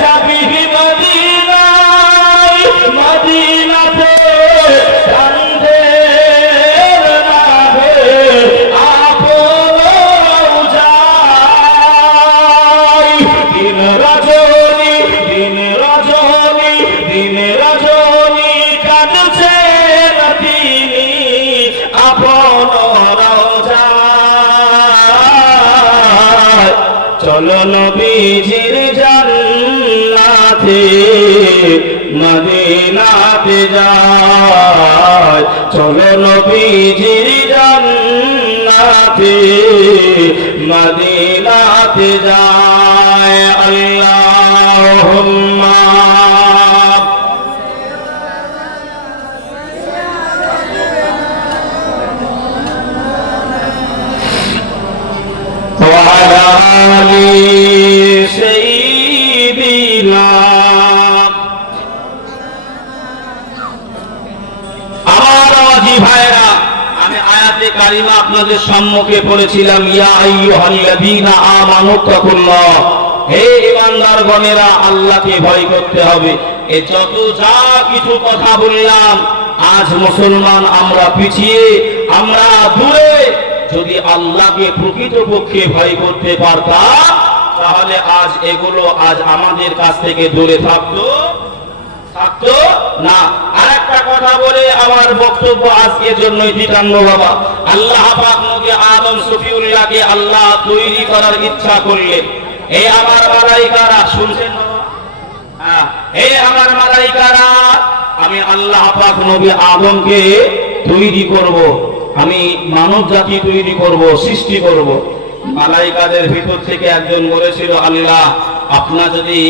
যাবি মদিনায় মদিনাতে কান্দে লাগে আপন যায় দিন রজনী দিন রজনী দিন রজনী কাঁদছে তিনি আপন রওজায় চলো নবীজির জান্নাতে মদিনাতে যায় চলো নবীজির জান্নাতে মদিনাতে যায় আল্লাহুম্মা وعلى آل سيدنا আমার আওয়াজি ভাইরা আমি আয়াতে কারিমা আপনাদের সম্মুখে পড়েছিলাম ইয়া আইয়ুহাল্লাযীনা আমানু তাকুল্লাহ হে ঈমানদারগণেরা আল্লাহকে ভয় করতে হবে এ যত যা কিছু কথা বললাম আজ মুসলমান আমরা পিছিয়ে আমরা দূরে যদি আল্লাহকে প্রকৃতপক্ষে ভয় করতে পারতাম তাহলে আজ এগুলো আজ আমাদের কাছ থেকে দূরে থাকতো না আরেকটা কথা বলে আমার বক্তব্য আজকের জন্যই দিতান্ন বাবা আল্লাহ পাক নবী আদম সফিউল্লাহকে আল্লাহ তৈরি করার ইচ্ছা করলেন এই আমার মালাইকারা শুনছেন বাবা হ্যাঁ এই আমার মালাইকারা আমি আল্লাহ পাক নবী আদমকে তৈরি করব আমি মানব জাতি তৈরি করব সৃষ্টি করব মালাইকাদের ভিতর থেকে একজন বলেছিল আল্লাহ আপনার যদি